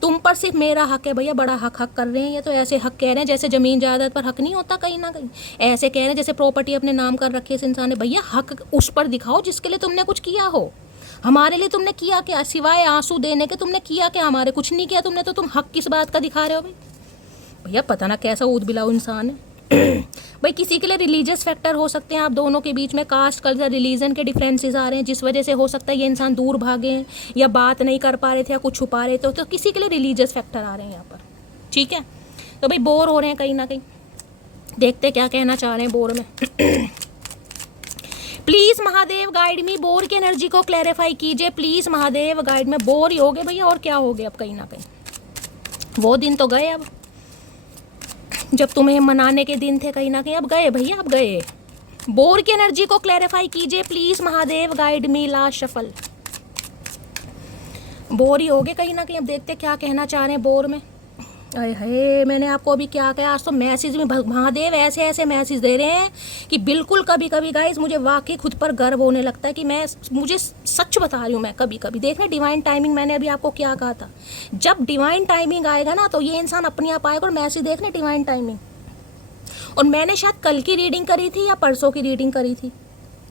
तुम पर सिर्फ मेरा हक है भैया, बड़ा हक कर रहे हैं ये तो। ऐसे हक कह रहे हैं जैसे ज़मीन जायदाद पर हक नहीं होता कहीं ना कहीं। ऐसे कह रहे हैं जैसे प्रॉपर्टी अपने नाम कर रखी है इस इंसान ने। भैया हक उस पर दिखाओ जिसके लिए तुमने कुछ किया हो। हमारे लिए तुमने किया क्या, सिवाय आंसू देने के तुमने किया क्या हमारे? कुछ नहीं किया तुमने, तो तुम हक किस बात का दिखा रहे हो भाई? भैया पता ना कैसा ऊद बिलाऊ इंसान है। भाई किसी के लिए रिलीजियस फैक्टर हो सकते हैं, आप दोनों के बीच में कास्ट कल्चर रिलीजन के डिफरेंसेस आ रहे हैं, जिस वजह से हो सकता है ये इंसान दूर भागे या बात नहीं कर पा रहे थे या कुछ छुपा रहे थे। तो किसी के लिए रिलीजियस फैक्टर आ रहे हैं यहाँ पर, ठीक है। तो भाई बोर हो रहे हैं कहीं ना कहीं, देखते क्या कहना चाह रहे हैं बोर में। Please Mahadev guide me, bore की एनर्जी को क्लैरिफाई कीजिए प्लीज़ महादेव गाइड में। बोर ही हो गए भैया, और क्या हो गया अब कहीं ना कहीं। वो दिन तो गए अब, जब तुम्हें मनाने के दिन थे कहीं ना कहीं, अब गए भैया, अब गए। बोर की एनर्जी को क्लैरिफाई कीजिए please Mahadev guide me last shuffle. Bore ही हो गए कहीं ना कहीं। अब देखते क्या कहना चाह रहे हैं बोर में। अरे हे, मैंने आपको अभी क्या कहा, आज तो मैसेज में महादेव ऐसे ऐसे मैसेज दे रहे हैं कि बिल्कुल कभी कभी गाइस मुझे वाकई खुद पर गर्व होने लगता है कि मुझे सच बता रही हूँ मैं। कभी कभी देखना डिवाइन टाइमिंग, मैंने अभी आपको क्या कहा था, जब डिवाइन टाइमिंग आएगा ना तो ये इंसान अपने आप आएगा और मैसेज देखना डिवाइन टाइमिंग। और मैंने शायद कल की रीडिंग करी थी या परसों की रीडिंग करी थी,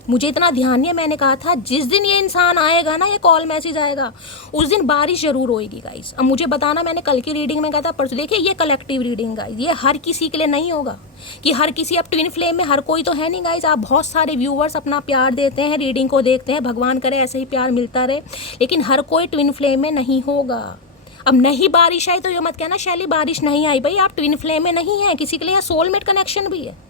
मुझे इतना ध्यान नहीं है। मैंने कहा था जिस दिन ये इंसान आएगा ना, ये कॉल मैसेज आएगा, उस दिन बारिश जरूर होएगी गाइस। अब मुझे बताना, मैंने कल की रीडिंग में कहा था परसों। देखिए ये कलेक्टिव रीडिंग गाइस, ये हर किसी के लिए नहीं होगा कि हर किसी, अब ट्विन फ्लेम में हर कोई तो है नहीं गाइस। आप बहुत सारे व्यूवर्स अपना प्यार देते हैं, रीडिंग को देखते हैं, भगवान करे ऐसे ही प्यार मिलता रहे, लेकिन हर कोई ट्विन फ्लेम में नहीं होगा। अब नहीं बारिश आई तो ये मत कहना शैली बारिश नहीं आई, भाई आप ट्विन फ्लेम में नहीं है, किसी के लिए सोलमेट कनेक्शन भी है।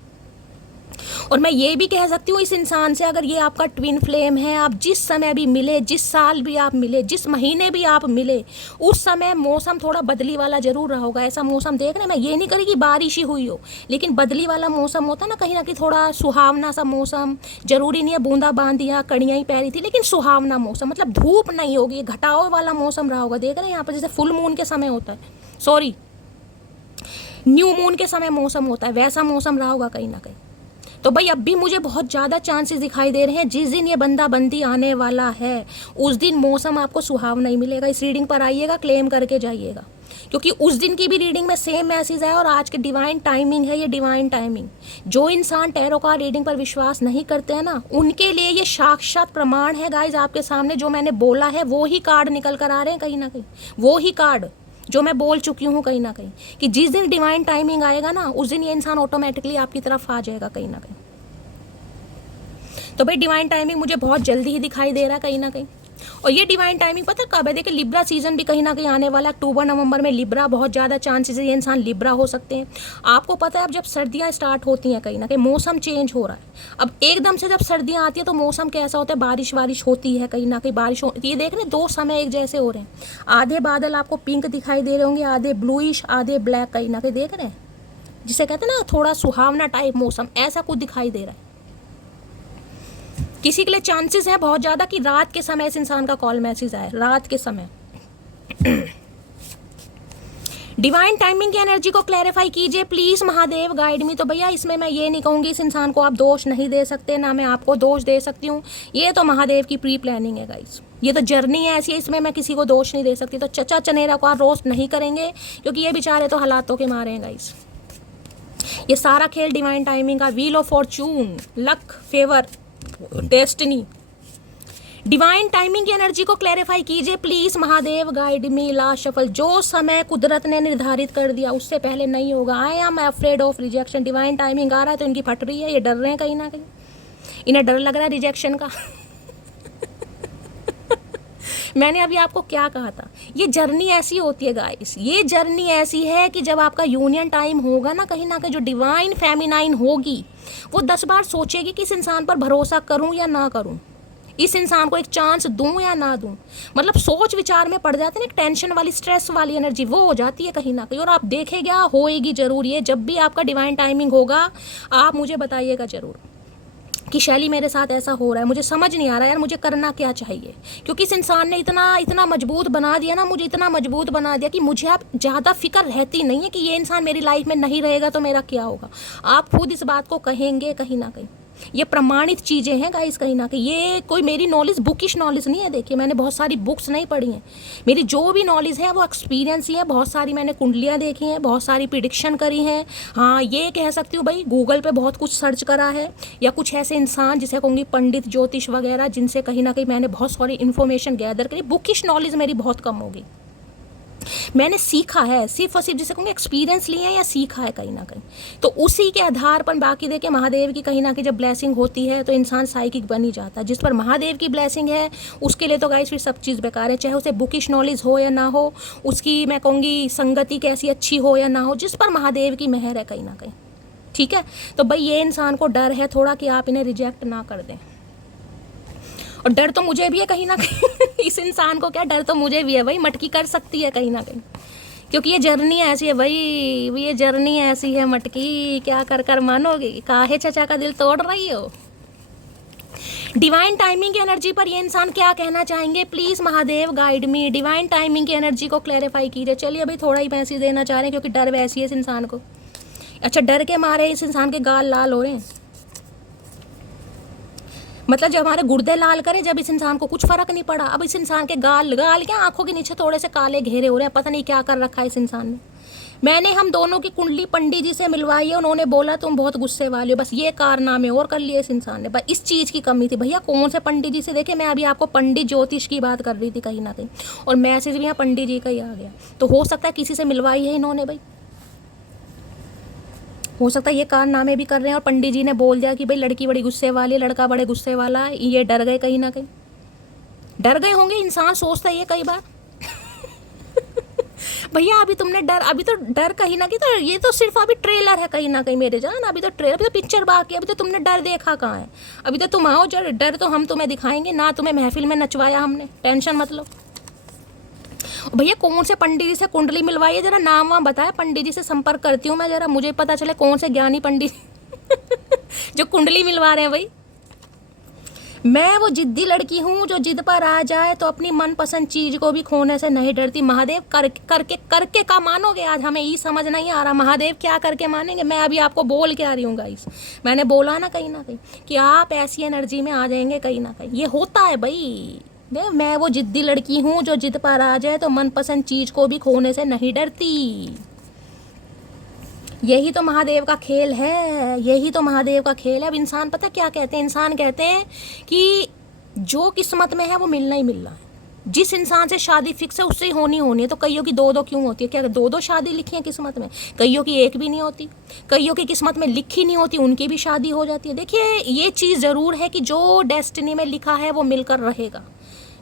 और मैं ये भी कह सकती हूँ इस इंसान से, अगर ये आपका ट्विन फ्लेम है, आप जिस समय भी मिले, जिस साल भी आप मिले, जिस महीने भी आप मिले, उस समय मौसम थोड़ा बदली वाला जरूर रहा होगा। ऐसा मौसम देख रहे, मैं ये नहीं करी कि बारिश ही हुई हो, लेकिन बदली वाला मौसम होता ना, कहीं ना कहीं थोड़ा सुहावना सा मौसम, जरूरी नहीं है बूंदा बांदियाँ कड़ियाँ ही पैरी थी, लेकिन सुहावना मौसम, मतलब धूप नहीं होगी, घटाव वाला मौसम रहा होगा। देख रहे हैं यहाँ पर जैसे फुल मून के समय होता है, सॉरी न्यू मून के समय मौसम होता है, वैसा मौसम रहा होगा कहीं ना कहीं। तो भाई अब भी मुझे बहुत ज़्यादा चांसेस दिखाई दे रहे हैं, जिस दिन ये बंदा बंदी आने वाला है उस दिन मौसम आपको सुहाव नहीं मिलेगा। इस रीडिंग पर आइएगा, क्लेम करके जाइएगा, क्योंकि उस दिन की भी रीडिंग में सेम मैसेज है और आज की डिवाइन टाइमिंग है ये डिवाइन टाइमिंग। जो इंसान टैरो कार्ड रीडिंग पर विश्वास नहीं करते हैं ना, उनके लिए ये साक्षात प्रमाण है गाइज। आपके सामने जो मैंने बोला है वो ही कार्ड निकल कर आ रहे हैं कहीं ना कहीं, वो ही कार्ड जो मैं बोल चुकी हूँ कहीं ना कहीं, कि जिस दिन डिवाइन टाइमिंग आएगा ना उस दिन ये इंसान ऑटोमेटिकली आपकी तरफ आ जाएगा कहीं ना कहीं। तो भाई डिवाइन टाइमिंग मुझे बहुत जल्दी ही दिखाई दे रहा है कहीं ना कहीं। और ये डिवाइन टाइमिंग पता कब है, देखिए लिब्रा सीजन भी कहीं ना कहीं आने वाला है, अक्टूबर नवंबर में लिब्रा, बहुत ज़्यादा चांसेस है ये इंसान लिब्रा हो सकते हैं। आपको पता है अब जब सर्दियाँ स्टार्ट होती हैं कहीं ना कहीं मौसम चेंज हो रहा है। अब एकदम से जब सर्दियाँ आती है तो मौसम कैसा होता है, बारिश होती है कहीं ना कहीं, बारिश होती है। ये देख रहे हैं दो समय एक जैसे हो रहे हैं, आधे बादल आपको पिंक दिखाई दे रहे होंगे, आधे ब्लूइश, आधे ब्लैक, कहीं ना कहीं देख रहे हैं, जिसे कहते हैं ना थोड़ा सुहावना टाइप मौसम, ऐसा कुछ दिखाई दे रहा है। किसी के लिए चांसेस है बहुत ज़्यादा कि रात के समय इस इंसान का कॉल मैसेज आए, रात के समय। डिवाइन टाइमिंग की एनर्जी को क्लैरिफाई कीजिए प्लीज़ महादेव, गाइड मी। तो भैया इसमें मैं ये नहीं कहूँगी इस इंसान को आप दोष नहीं दे सकते, ना मैं आपको दोष दे सकती हूँ, ये तो महादेव की प्री प्लानिंग है गाइस, ये तो जर्नी है ऐसी है, इसमें मैं किसी को दोष नहीं दे सकती। तो चचा चनेरा को आप रोस्ट नहीं करेंगे, क्योंकि ये बेचारे तो हालातों के मारे हैं गाइस। ये सारा खेल डिवाइन टाइमिंग का, wheel of Fortune, luck, favour, destiny. Divine timing की एनर्जी को क्लैरिफाई कीजिए please Mahadev, guide me. Last shuffle, जो समय कुदरत ने निर्धारित कर दिया उससे पहले नहीं होगा। I am afraid of rejection. Divine timing आ रहा है तो इनकी फट रही है, ये डर रहे हैं कहीं ना कहीं, इन्हें डर लग रहा है रिजेक्शन का। मैंने अभी आपको क्या कहा था, ये जर्नी ऐसी होती है गाइस, ये जर्नी ऐसी है कि जब आपका यूनियन टाइम होगा ना कहीं जो डिवाइन फेमिनाइन होगी वो 10 बार सोचेगी कि इस इंसान पर भरोसा करूं या ना करूं, इस इंसान को एक चांस दूं या ना दूं। मतलब सोच विचार में पड़ जाते हैं ना, एक टेंशन वाली, स्ट्रेस वाली एनर्जी वो हो जाती है कहीं ना कहीं। और आप देखेगा होएगी जरूर ये, जब भी आपका डिवाइन टाइमिंग होगा आप मुझे बताइएगा जरूर कि शैली मेरे साथ ऐसा हो रहा है, मुझे समझ नहीं आ रहा यार, मुझे करना क्या चाहिए। क्योंकि इस इंसान ने इतना मजबूत बना दिया ना, मुझे इतना मजबूत बना दिया कि मुझे अब ज़्यादा फिक्र रहती नहीं है कि ये इंसान मेरी लाइफ में नहीं रहेगा तो मेरा क्या होगा। आप खुद इस बात को कहेंगे कहीं ना कहीं, ये प्रमाणित चीज़ें हैं गाइस कहीं ना कहीं। ये कोई मेरी नॉलेज बुकिश नॉलेज नहीं है, देखिए मैंने बहुत सारी बुक्स नहीं पढ़ी हैं, मेरी जो भी नॉलेज है वो एक्सपीरियंस ही है। बहुत सारी मैंने कुंडलियाँ देखी हैं, बहुत सारी प्रिडिक्शन करी हैं। हाँ ये कह सकती हूँ भाई गूगल पे बहुत कुछ सर्च करा है, या कुछ ऐसे इंसान जिसे कहूँगी पंडित ज्योतिष वगैरह, जिनसे कहीं ना कहीं मैंने बहुत सारी इन्फॉर्मेशन गैदर करी। बुकिश नॉलेज मेरी बहुत कम होगी, मैंने सीखा है सिर्फ और सिर्फ जिसे कहूँगी एक्सपीरियंस लिए हैं या सीखा है कहीं ना कहीं, तो उसी के आधार पर। बाकी देखिए महादेव की कहीं ना कहीं जब ब्लेसिंग होती है तो इंसान साइकिक बन ही जाता है। जिस पर महादेव की ब्लेसिंग है उसके लिए तो गाइस फिर सब चीज़ बेकार है, चाहे उसे बुकिश नॉलेज हो या ना हो, उसकी मैं कहूँगी संगति कैसी अच्छी हो या ना हो, जिस पर महादेव की मेहर है कहीं ना कहीं, ठीक है। तो भाई ये इंसान को डर है थोड़ा कि आप इन्हें रिजेक्ट ना कर दें, और डर तो मुझे भी है कहीं ना कहीं। इस इंसान को क्या डर, तो मुझे भी है भाई, मटकी कर सकती है कहीं ना कहीं, क्योंकि ये जर्नी ऐसी है भाई, ये जर्नी ऐसी है मटकी, क्या कर कर मानोगे, काहे चचा का दिल तोड़ रही हो। डिवाइन टाइमिंग की एनर्जी पर ये इंसान क्या कहना चाहेंगे? Please Mahadev guide me. Divine timing की एनर्जी को क्लैरिफाई कीजिए। चलिए अभी थोड़ा ही मैसेज देना चाह रहे हैं क्योंकि डर वैसी है इस इंसान को। अच्छा, डर के मारे इस इंसान के गाल लाल हो रहे हैं। मतलब जब हमारे गुर्दे लाल करे, जब इस इंसान को कुछ फर्क नहीं पड़ा, अब इस इंसान के गाल क्या आंखों के नीचे थोड़े से काले घेरे हो रहे हैं। पता नहीं क्या कर रखा है इस इंसान ने। मैंने हम दोनों की कुंडली पंडित जी से मिलवाई है, उन्होंने बोला तुम बहुत गुस्से वाले हो। बस ये कारनामे और कर लिए इस इंसान ने। बस इस चीज़ की कमी थी। भैया कौन से पंडित जी से? देखे, मैं अभी आपको पंडित ज्योतिष की बात कर रही थी कहीं ना कहीं, और मैसेज भी यहाँ पंडित जी का ही आ गया। तो हो सकता है किसी से मिलवाई है इन्होंने भाई, हो सकता है ये कारनामे भी कर रहे हैं और पंडित जी ने बोल दिया कि भाई लड़की बड़ी गुस्से वाली है, लड़का बड़े गुस्से वाला है। ये डर गए कहीं ना कहीं, डर गए होंगे। इंसान सोचता है ये कई बार भैया अभी तुमने डर, अभी तो डर कहीं ना कहीं, तो ये तो सिर्फ अभी ट्रेलर है कहीं ना कहीं मेरे जान। अभी तो ट्रेलर, अभी तो पिक्चर बाकी है। अभी तो तुमने डर देखा कहाँ है? अभी तो तुम आओ, डर तो हम तुम्हें दिखाएंगे ना। तुम्हें महफिल में नचवाया हमने, टेंशन मत लो। भैया कौन से पंडित जी से कुंडली मिलवाई है? जरा नाम वाम बताया, पंडित जी से संपर्क करती हूँ मैं, जरा मुझे पता चले कौन से ज्ञानी पंडित जो कुंडली मिलवा रहे हैं भाई। मैं वो जिद्दी लड़की हूँ जो जिद पर आ जाए तो अपनी मनपसंद चीज को भी खोने से नहीं डरती। महादेव करके का मानोगे? आज हमें ये समझ नहीं आ रहा महादेव क्या करके मानेंगे। मैं अभी आपको बोल के आ रही हूँ गाइस, मैंने बोला ना कहीं कि आप ऐसी एनर्जी में आ जाएंगे कहीं ना कहीं। ये होता है भाई। मैं वो जिद्दी लड़की हूँ जो जिद पर आ जाए तो मनपसंद चीज को भी खोने से नहीं डरती। यही तो महादेव का खेल है, यही तो महादेव का खेल है। अब इंसान पता क्या कहते हैं? इंसान कहते हैं कि जो किस्मत में है वो मिलना ही मिलना है। जिस इंसान से शादी फिक्स है उससे ही होनी है। तो कईयों की दो दो क्यों होती है? क्या दो शादी लिखी है किस्मत में? कईयों की एक भी नहीं होती, कईयों की किस्मत में लिखी नहीं होती, उनकी भी शादी हो जाती है। देखिए ये चीज़ ज़रूर है कि जो डेस्टिनी में लिखा है वो मिलकर रहेगा।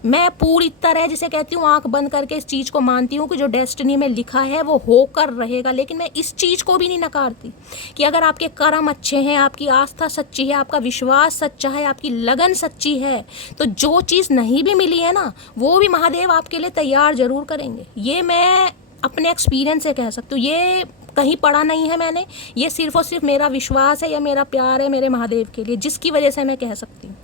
मैं पूरी तरह जिसे कहती हूँ आंख बंद करके इस चीज़ को मानती हूँ कि जो डेस्टिनी में लिखा है वो होकर रहेगा। लेकिन मैं इस चीज़ को भी नहीं नकारती कि अगर आपके कर्म अच्छे हैं, आपकी आस्था सच्ची है, आपका विश्वास सच्चा है, आपकी लगन सच्ची है, तो जो चीज़ नहीं भी मिली है ना, वो भी महादेव आपके लिए तैयार ज़रूर करेंगे। ये मैं अपने एक्सपीरियंस से कह सकती हूँ। ये कहीं पढ़ा नहीं है मैंने, ये सिर्फ और सिर्फ मेरा विश्वास है या मेरा प्यार है मेरे महादेव के लिए, जिसकी वजह से मैं कह सकती हूँ।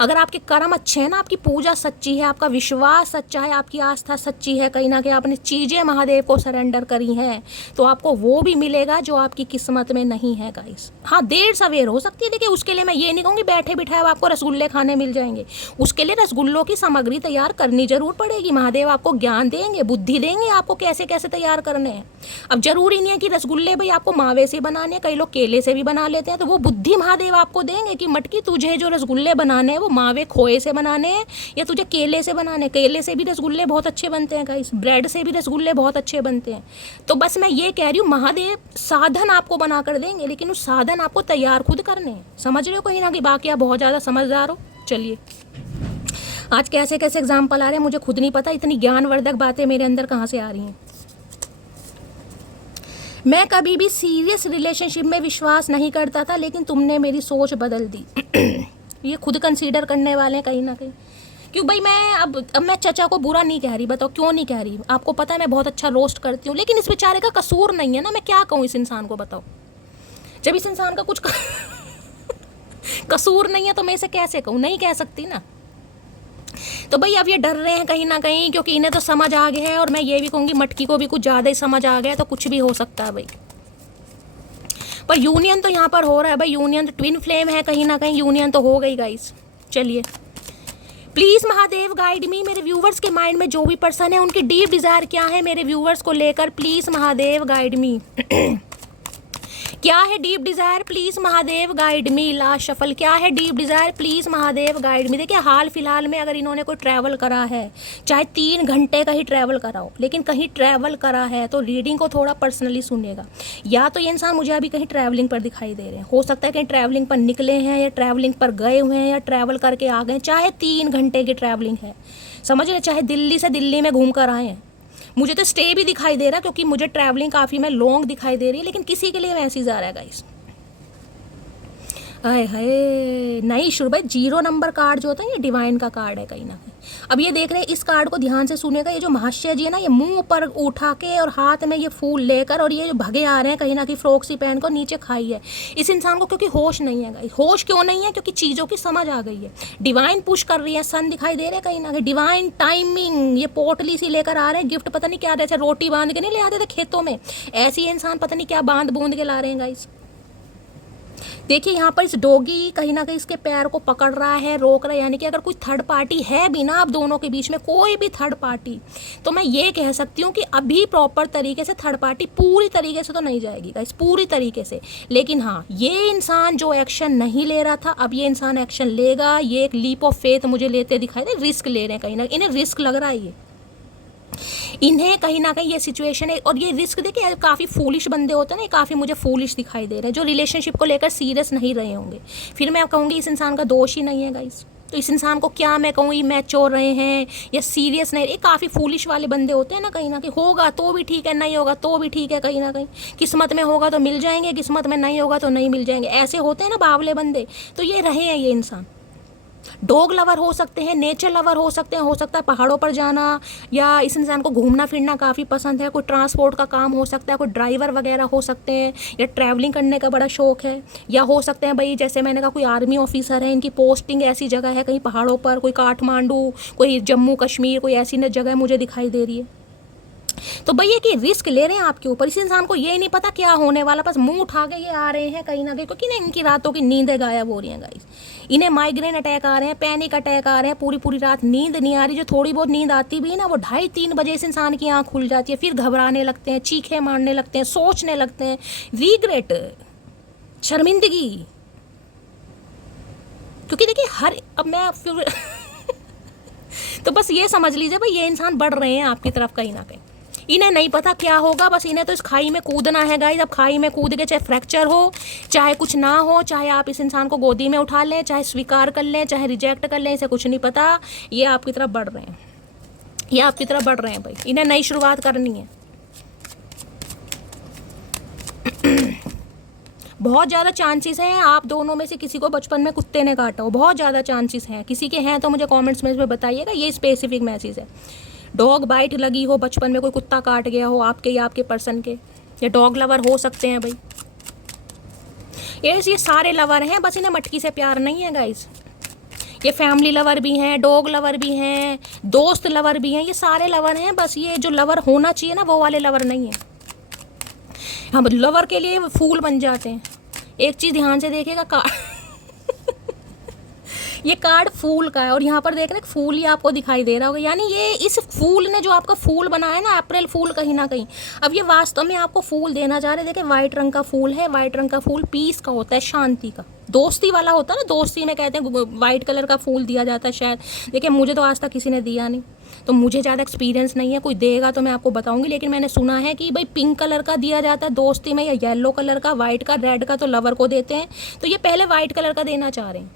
अगर आपके कर्म अच्छे हैं ना, आपकी पूजा सच्ची है, आपका विश्वास सच्चा है, आपकी आस्था सच्ची है, कहीं ना कहीं आपने चीज़ें महादेव को सरेंडर करी हैं, तो आपको वो भी मिलेगा जो आपकी किस्मत में नहीं है गाइस। हाँ देर सवेर हो सकती है। देखिए उसके लिए मैं ये नहीं कहूँगी बैठे बिठाए आपको रसगुल्ले खाने मिल जाएंगे। उसके लिए रसगुल्लों की सामग्री तैयार करनी जरूर पड़ेगी। महादेव आपको ज्ञान देंगे, बुद्धि देंगे आपको कैसे कैसे तैयार करने हैं। अब जरूरी नहीं है कि रसगुल्ले भाई आपको मावे से बनाने, कई लोग केले से भी बना लेते हैं, तो वो बुद्धि महादेव आपको देंगे कि मटकी तुझे जो रसगुल्ले बनाने हैं वो मावे खोए से बनाने हैं या तुझे केले से बनाने। केले से भी रसगुल्ले बहुत अच्छे बनते हैं गाइस, ब्रेड से भी रसगुल्ले बहुत अच्छे बनते हैं। तो बस मैं ये कह रही हूँ महादेव साधन आपको बना कर देंगे, लेकिन उस साधन आपको तैयार खुद करने हैं। समझ रहे हो कहीं ना कहीं? बाकी आप बहुत ज़्यादा समझदार हो। चलिए आज कैसे कैसे एग्जाम्पल आ रहे हैं मुझे खुद नहीं पता, इतनी ज्ञानवर्धक बातें मेरे अंदर कहाँ से आ रही हैं। मैं कभी भी सीरियस रिलेशनशिप में विश्वास नहीं करता था, लेकिन तुमने मेरी सोच बदल दी। ये खुद कंसीडर करने वाले हैं कहीं ना कहीं। क्यों भाई मैं अब मैं चचा को बुरा नहीं कह रही, बताओ क्यों नहीं कह रही? आपको पता है मैं बहुत अच्छा रोस्ट करती हूँ, लेकिन इस बेचारे का कसूर नहीं है ना। मैं क्या कहूँ इस इंसान को, बताओ? जब इस इंसान का कुछ कसूर नहीं है तो मैं इसे कैसे कहूँ? नहीं कह सकती ना। तो भाई अब ये डर रहे हैं कहीं ना कहीं क्योंकि इन्हें तो समझ आ गया है, और मैं ये भी कहूँगी मटकी को भी कुछ ज़्यादा ही समझ आ गया है, तो कुछ भी हो सकता है भाई। पर यूनियन तो यहाँ पर हो रहा है भाई, यूनियन तो ट्विन फ्लेम है कहीं ना कहीं, यूनियन तो हो गई गाइस। चलिए प्लीज़ महादेव गाइड मी। मेरे व्यूवर्स के माइंड में जो भी पर्सन है उनकी डीप डिज़ायर क्या है मेरे व्यूवर्स को लेकर, प्लीज़ महादेव गाइड मी। क्या है deep desire? Please Mahadev guide me. Last shuffle क्या है deep desire? Please Mahadev guide मी। देखिए हाल फिलहाल में अगर इन्होंने कोई ट्रैवल करा है, चाहे 3 घंटे का ही ट्रैवल करा हो, लेकिन कहीं ट्रैवल करा है तो रीडिंग को थोड़ा पर्सनली सुनिएगा। या तो ये इंसान मुझे अभी कहीं ट्रैवलिंग पर दिखाई दे रहे हैं, हो सकता है कहीं ट्रैवलिंग पर निकले हैं या ट्रैवलिंग पर गए हुए हैं या ट्रैवल करके आ गए, चाहे 3 घंटे की ट्रैवलिंग है, समझ रहे, चाहे दिल्ली से दिल्ली में घूम कर आए हैं। मुझे तो स्टे भी दिखाई दे रहा है क्योंकि मुझे ट्रैवलिंग काफ़ी में लॉन्ग दिखाई दे रही है, लेकिन किसी के लिए मैसेज आ रहा है गाइस। हाय हाय नहीं शुरू भाई, 0 नंबर कार्ड जो होता है ये डिवाइन का कार्ड है कहीं ना कहीं। अब ये देख रहे हैं, इस कार्ड को ध्यान से सुनेगा। ये जो महाशय जी है ना, ये मुंह ऊपर उठा के और हाथ में ये फूल लेकर और ये जो भगे आ रहे हैं कहीं ना कहीं फ्रॉक सी पहन कर, नीचे खाई है। इस इंसान को क्योंकि होश नहीं है गाइस। होश क्यों नहीं है? क्योंकि चीज़ों की समझ आ गई है। डिवाइन पुश कर रही है, सन दिखाई दे रहे हैं कहीं ना कहीं, डिवाइन टाइमिंग। ये पोटली सी लेकर आ रहे हैं, गिफ्ट पता नहीं क्या, जैसे रोटी बांध के नहीं ले आते थे खेतों में, ऐसी इंसान पता नहीं क्या बांध बूंद के ला रहे हैं गाइस। देखिए यहाँ पर इस डॉगी कहीं ना कहीं इसके पैर को पकड़ रहा है, रोक रहा है। यानी कि अगर कोई थर्ड पार्टी है भी ना आप दोनों के बीच में, कोई भी थर्ड पार्टी, तो मैं ये कह सकती हूँ कि अभी प्रॉपर तरीके से थर्ड पार्टी पूरी तरीके से तो नहीं जाएगी गाइस, पूरी तरीके से। लेकिन हाँ, ये इंसान जो एक्शन नहीं ले रहा था, अब ये इंसान एक्शन लेगा। ये एक लीप ऑफ फेथ मुझे लेते दिखाई दे, रिस्क ले रहे हैं कहीं ना, इन्हें रिस्क लग रहा है ये, इन्हें कहीं ना कहीं ये सिचुएशन है। और ये रिस्क देखिए, काफ़ी फूलिश बंदे होते हैं ना, काफ़ी मुझे फूलिश दिखाई दे रहे हैं, जो रिलेशनशिप को लेकर सीरियस नहीं रहे होंगे। फिर मैं कहूँगी इस इंसान का दोष ही नहीं है गाइस। तो इस इंसान को क्या मैं कहूँ, मैच्योर रहे हैं या सीरियस नहीं, ये काफ़ी फूलिश वाले बंदे होते हैं ना कहीं ना कहीं। होगा तो भी ठीक है, नहीं होगा तो भी ठीक है कहीं ना कहीं। किस्मत में होगा तो मिल जाएंगे, किस्मत में नहीं होगा तो नहीं मिल जाएंगे, ऐसे होते हैं ना बावले बंदे। तो ये रहे हैं ये इंसान। डॉग लवर हो सकते हैं, नेचर लवर हो सकते हैं, हो सकता है पहाड़ों पर जाना, या इस इंसान को घूमना फिरना काफ़ी पसंद है, कोई ट्रांसपोर्ट का काम हो सकता है, कोई ड्राइवर वगैरह हो सकते हैं, या ट्रैवलिंग करने का बड़ा शौक है, या हो सकते हैं भाई जैसे मैंने कहा कोई आर्मी ऑफिसर है, इनकी पोस्टिंग ऐसी जगह है कहीं पहाड़ों पर, कोई काठमांडू, कोई जम्मू कश्मीर, कोई ऐसी जगह मुझे दिखाई दे रही है। तो भैया कि रिस्क ले रहे हैं आपके ऊपर। इस इंसान को ये नहीं पता क्या होने वाला, बस मुंह उठा के ये आ रहे हैं कहीं ना कहीं, क्योंकि ना इनकी रातों की नींदें गायब हो रही हैं गाइस। इन्हें माइग्रेन अटैक आ रहे हैं, पैनिक अटैक आ रहे हैं, पूरी पूरी रात नींद नहीं आ रही। जो थोड़ी बहुत नींद आती भी है ना, वो 2:30-3 बजे इस इंसान की आँख खुल जाती है। फिर घबराने लगते हैं, चीखें मारने लगते हैं, सोचने लगते हैं, रिग्रेट, शर्मिंदगी। क्योंकि देखिए अब मैं फिर तो बस ये समझ लीजिए भाई, ये इंसान बढ़ रहे हैं आपकी तरफ कहीं ना कहीं। इन्हें नहीं पता क्या होगा, बस इन्हें तो इस खाई में कूदना है गाइस। अब खाई में कूद के चाहे फ्रैक्चर हो, चाहे कुछ ना हो, चाहे आप इस इंसान को गोदी में उठा लें, चाहे स्वीकार कर लें, चाहे रिजेक्ट कर लें, इसे कुछ नहीं पता। ये आपकी तरफ बढ़ रहे हैं, ये आपकी तरफ बढ़ रहे हैं भाई। इन्हें नई शुरुआत करनी है। बहुत ज़्यादा चांसेस हैं आप दोनों में से किसी को बचपन में कुत्ते ने काटा हो, बहुत ज़्यादा चांसेस हैं। किसी के हैं तो मुझे कमेंट्स में इसमें बताइएगा। ये स्पेसिफिक मैसेज है, डॉग बाइट लगी हो, बचपन में कोई कुत्ता काट गया हो आपके या आपके पर्सन के, या डॉग लवर हो सकते हैं भाई। ये सारे लवर हैं, बस इन्हें मटकी से प्यार नहीं है गाइस। ये फैमिली लवर भी हैं, डॉग लवर भी हैं, दोस्त लवर भी हैं, ये सारे लवर हैं। बस ये जो लवर होना चाहिए ना, वो वाले लवर नहीं है। हम लवर के लिए फूल बन जाते हैं। एक चीज़ ध्यान से देखिएगा, ये कार्ड फूल का है, और यहाँ पर देख रहे हैं फूल ही आपको दिखाई दे रहा होगा। यानी ये इस फूल ने जो आपका फूल बनाया है ना, अप्रैल फूल कहीं ना कहीं, अब ये वास्तव में आपको फूल देना चाह रहे हैं। देखिए वाइट रंग का फूल है, वाइट रंग का फूल पीस का होता है, शांति का, दोस्ती वाला होता है ना। दोस्ती में कहते हैं वाइट कलर का फूल दिया जाता है शायद। देखिए मुझे तो आज तक किसी ने दिया नहीं, तो मुझे ज़्यादा एक्सपीरियंस नहीं है। कोई देगा तो मैं आपको बताऊंगी, लेकिन मैंने सुना है कि भाई पिंक कलर का दिया जाता है दोस्ती में, या येलो कलर का, वाइट का, रेड का तो लवर को देते हैं। तो ये पहले वाइट कलर का देना चाह रहे हैं,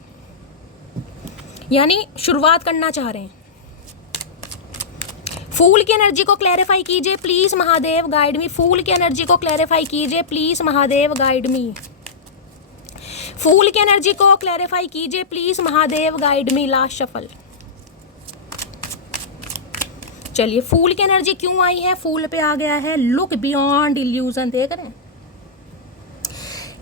यानी शुरुआत करना चाह रहे हैं। फूल की एनर्जी को क्लैरिफाई कीजिए प्लीज महादेव, गाइड मी। फूल की एनर्जी को क्लैरिफाई कीजिए प्लीज महादेव, गाइड मी। फूल की एनर्जी को क्लैरिफाई कीजिए please Mahadev, guide me. Last shuffle. चलिए फूल की एनर्जी क्यों आई है, फूल पे आ गया है लुक बियॉन्ड इल्यूजन। देख रहे हैं,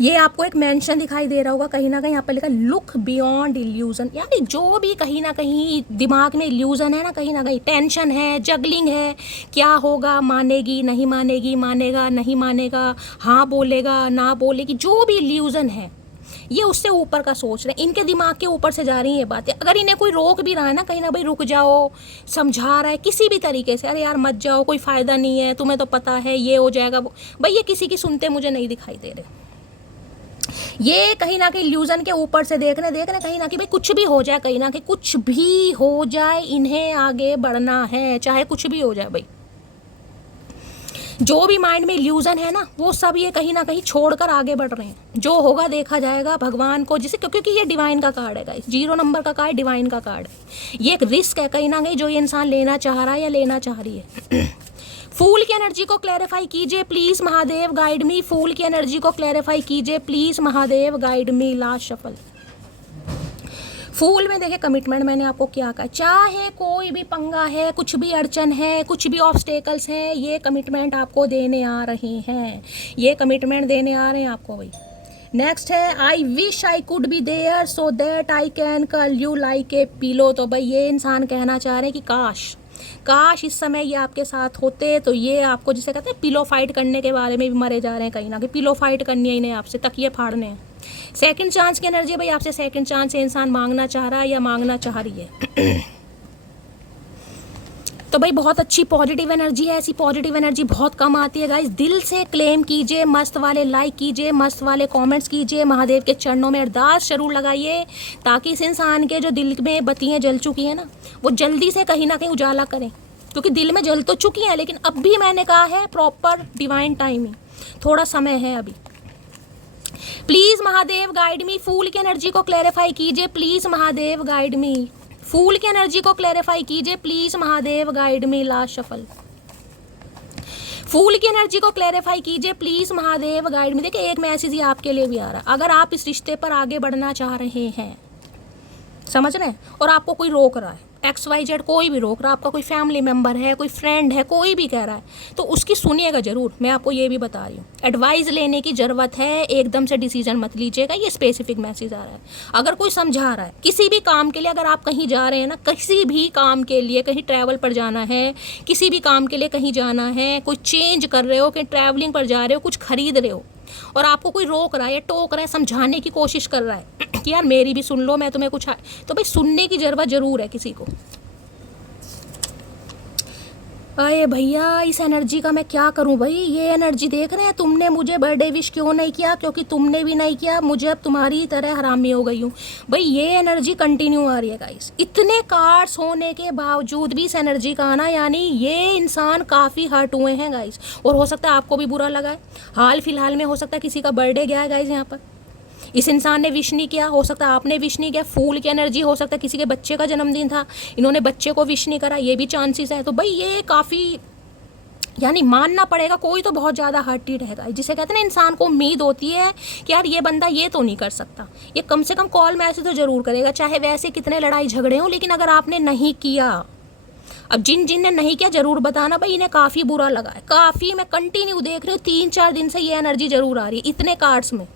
ये आपको एक मेंशन दिखाई दे रहा होगा कहीं ना कहीं, यहाँ पर लिखा लुक बियॉन्ड इल्यूजन। यानी जो भी कहीं ना कहीं दिमाग में इल्यूजन है ना, कहीं ना कहीं टेंशन है, जगलिंग है, क्या होगा, मानेगी नहीं मानेगी, मानेगा नहीं मानेगा, हाँ बोलेगा ना बोलेगी, जो भी इल्यूजन है ये उससे ऊपर का सोच रहे हैं। इनके दिमाग के ऊपर से जा रही हैं ये बातें। अगर इन्हें कोई रोक भी रहा है ना कहीं ना, भाई रुक जाओ, समझा रहा है किसी भी तरीके से, अरे यार मत जाओ, कोई फ़ायदा नहीं है, तुम्हें तो पता है ये हो जाएगा, भाई ये किसी की सुनते मुझे नहीं दिखाई दे रहे। ये कहीं ना कहीं इल्यूजन के ऊपर से देख रहे कहीं ना कहीं भाई कुछ भी हो जाए, कहीं ना कहीं कुछ भी हो जाए, इन्हें आगे बढ़ना है, चाहे कुछ भी हो जाए भाई। जो भी माइंड में इल्यूजन है ना, वो सब ये कहीं ना कहीं छोड़कर आगे बढ़ रहे हैं। जो होगा देखा जाएगा, भगवान को जिसे, क्योंकि ये डिवाइन का कार्ड है गाइस, 0 नंबर का कार्ड डिवाइन का कार्ड है। ये एक रिस्क है कहीं ना कहीं जो ये इंसान लेना चाह रहा है या लेना चाह रही है। फूल की एनर्जी को क्लैरिफाई कीजिए प्लीज महादेव, गाइड मी। फूल की एनर्जी को क्लैरिफाई कीजिए please Mahadev, guide me. Last shuffle. फूल में देखिए कमिटमेंट मैंने आपको क्या कहा, चाहे कोई भी पंगा है, कुछ भी अड़चन है, कुछ भी ऑब्स्टेकल्स हैं, ये कमिटमेंट आपको देने आ रहे हैं, ये कमिटमेंट देने आ रहे हैं आपको भाई। नेक्स्ट है I wish I could be there so that I can curl you like a pillow. तो भाई ये इंसान कहना चाह रहे हैं कि काश इस समय ये आपके साथ होते, तो ये आपको जिसे कहते हैं पिलो फाइट करने के बारे में भी मरे जा रहे हैं कहीं ना कहीं, पिलो फाइट करनी है इन्हें आपसे, तकिए फाड़ने हैं। सेकंड चांस की एनर्जी भाई, आपसे सेकंड चांस से इंसान मांगना चाह रहा है या मांगना चाह रही है। तो भाई बहुत अच्छी पॉजिटिव एनर्जी है, ऐसी पॉजिटिव एनर्जी बहुत कम आती है गाइस। दिल से क्लेम कीजिए, मस्त वाले लाइक कीजिए, मस्त वाले कमेंट्स कीजिए, महादेव के चरणों में अरदास जरूर लगाइए ताकि इस इंसान के जो दिल में बत्तियां जल चुकी हैं ना, वो जल्दी से कहीं ना कहीं उजाला करें, क्योंकि दिल में जल तो चुकी हैं, लेकिन अब भी मैंने कहा है प्रॉपर डिवाइन टाइमिंग, थोड़ा समय है अभी। प्लीज महादेव गाइड मी, फूल की एनर्जी को क्लैरिफाई कीजिए, प्लीज महादेव गाइड मी, फूल की एनर्जी को क्लैरिफाई कीजिए, please Mahadev guide me. Last shuffle, फूल की एनर्जी को क्लैरिफाई कीजिए, प्लीज महादेव गाइड मी। देखिए एक मैसेज ही आपके लिए भी आ रहा है, अगर आप इस रिश्ते पर आगे बढ़ना चाह रहे हैं, समझ रहे हैं, और आपको कोई रोक रहा है, XYZ कोई भी रोक रहा है, आपका कोई फैमिली मेंबर है, कोई फ्रेंड है, कोई भी कह रहा है, तो उसकी सुनिएगा जरूर, मैं आपको ये भी बता रही हूँ, एडवाइस लेने की ज़रूरत है, एकदम से डिसीजन मत लीजिएगा, ये स्पेसिफिक मैसेज आ रहा है। अगर कोई समझा रहा है किसी भी काम के लिए, अगर आप कहीं जा रहे हैं ना, किसी भी काम के लिए, कहीं ट्रैवल पर जाना है, किसी भी काम के लिए कहीं जाना है, कोई चेंज कर रहे हो, कहीं ट्रैवलिंग पर जा रहे हो, कुछ खरीद रहे हो, और आपको कोई रोक रहा है, टोक रहा है, समझाने की कोशिश कर रहा है कि यार मेरी भी सुन लो, मैं तुम्हें कुछ, तो भाई सुनने की ज़रूरत ज़रूर है किसी को। अरे भैया इस एनर्जी का मैं क्या करूं भाई, ये एनर्जी देख रहे हैं, तुमने मुझे बर्थडे विश क्यों नहीं किया, क्योंकि तुमने भी नहीं किया, मुझे अब तुम्हारी तरह हरामी हो गई हूँ भाई। ये एनर्जी कंटिन्यू आ रही है गाइस, इतने कार्ड्स होने के बावजूद भी इस एनर्जी का आना, यानी ये इंसान काफ़ी हर्ट हुए हैं गाइस, और हो सकता है आपको भी बुरा लगा है। हाल फिलहाल में हो सकता है किसी का बर्थडे गया है गाइस, यहाँ पर इस इंसान ने विश नहीं किया, हो सकता है आपने विश नहीं किया, फूल की एनर्जी, हो सकता है किसी के बच्चे का जन्मदिन था, इन्होंने बच्चे को विश नहीं करा, ये भी चांसेस है। तो भाई ये काफ़ी, यानी मानना पड़ेगा, कोई तो बहुत ज़्यादा हर्टेड है, जिसे कहते हैं ना इंसान को उम्मीद होती है कि यार ये बंदा ये तो नहीं कर सकता, ये कम से कम कॉल मैसेज तो ज़रूर करेगा, चाहे वैसे कितने लड़ाई झगड़े हों, लेकिन अगर आपने नहीं किया, अब जिन ने नहीं किया जरूर बताना भाई, इन्हें काफ़ी बुरा लगा है, काफ़ी, मैं कंटिन्यू देख रही हूँ 3-4 दिन से ये एनर्जी जरूर आ रही है इतने कार्ड्स में।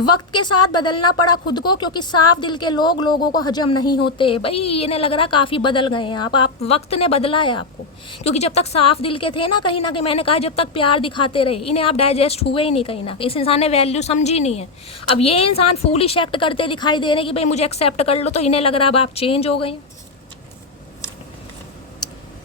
वक्त के साथ बदलना पड़ा खुद को, क्योंकि साफ दिल के लोगों को हजम नहीं होते भाई, इन्हें लग रहा काफ़ी बदल गए हैं आप, वक्त ने बदला है आपको, क्योंकि जब तक साफ दिल के थे ना कहीं मैंने कहा जब तक प्यार दिखाते रहे, इन्हें आप डाइजेस्ट हुए ही नहीं कहीं ना, इस इंसान ने वैल्यू समझी नहीं है। अब ये इंसान फूलिश एक्ट करते दिखाई दे रहे कि भाई मुझे एक्सेप्ट कर लो, तो इन्हें लग रहा अब आप चेंज हो गए।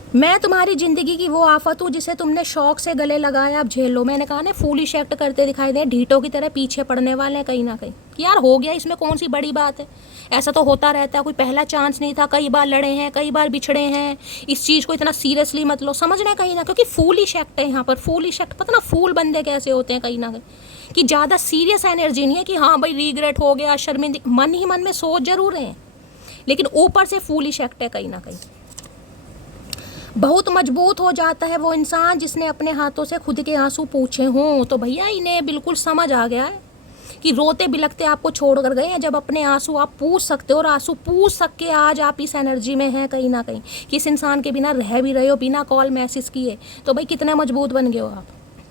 मैं तुम्हारी ज़िंदगी की वो आफत हूँ जिसे तुमने शौक से गले लगाया, अब झेल लो। मैंने कहा ना फूलिश एक्ट करते दिखाई दे, ढीठों की तरह पीछे पड़ने वाले हैं कहीं ना कहीं, यार हो गया, इसमें कौन सी बड़ी बात है, ऐसा तो होता रहता है, कोई पहला चांस नहीं था, कई बार लड़े हैं, कई बार बिछड़े हैं, इस चीज़ को इतना सीरियसली मत लो, समझ रहे हैं कहीं ना, क्योंकि फूलिश एक्ट है यहाँ पर, फूलिश एक्ट, पता ना फूल बंदे कैसे होते हैं कहीं ना कहीं, कि ज़्यादा सीरियस एनर्जी नहीं है कि हाँ भाई रिग्रेट हो गया, शर्मिंदगी, मन ही मन में सोच जरूर रहे हैं, लेकिन ऊपर से फूलिश एक्ट है कहीं ना कहीं। बहुत मजबूत हो जाता है वो इंसान जिसने अपने हाथों से खुद के आंसू पूछे हों। तो भैया इन्हें बिल्कुल समझ आ गया है कि रोते बिलखते आपको छोड़ कर गए हैं, जब अपने आंसू आप पूछ सकते हो, और आंसू पूछ सके आज आप इस एनर्जी में हैं कहीं ना कहीं, कि इस इंसान के बिना रह भी रहे हो, बिना कॉल मैसेज किए, तो भाई कितने मजबूत बन गए हो आप।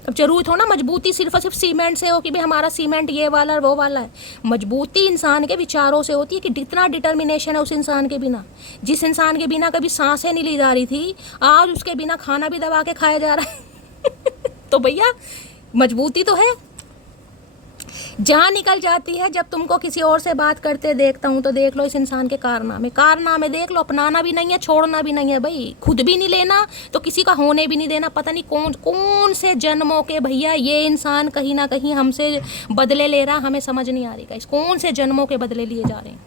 अब जरूरी हो ना मजबूती सिर्फ और सिर्फ सीमेंट से हो कि भाई हमारा सीमेंट ये वाला वो वाला है, मजबूती इंसान के विचारों से होती है, कि कितना डिटर्मिनेशन है उस इंसान के बिना, जिस इंसान के बिना कभी सांसें नहीं ली जा रही थी, आज उसके बिना खाना भी दबा के खाया जा रहा है तो भैया मजबूती तो है। जान निकल जाती है जब तुमको किसी और से बात करते देखता हूँ, तो देख लो इस इंसान के कारनामे देख लो, अपनाना भी नहीं है, छोड़ना भी नहीं है भाई, खुद भी नहीं लेना तो किसी का होने भी नहीं देना। पता नहीं कौन से जन्मों के भैया ये इंसान कहीं ना कहीं हमसे बदले ले रहा, हमें समझ नहीं आ रही गाइस, कौन से जन्मों के बदले लिए जा रहे हैं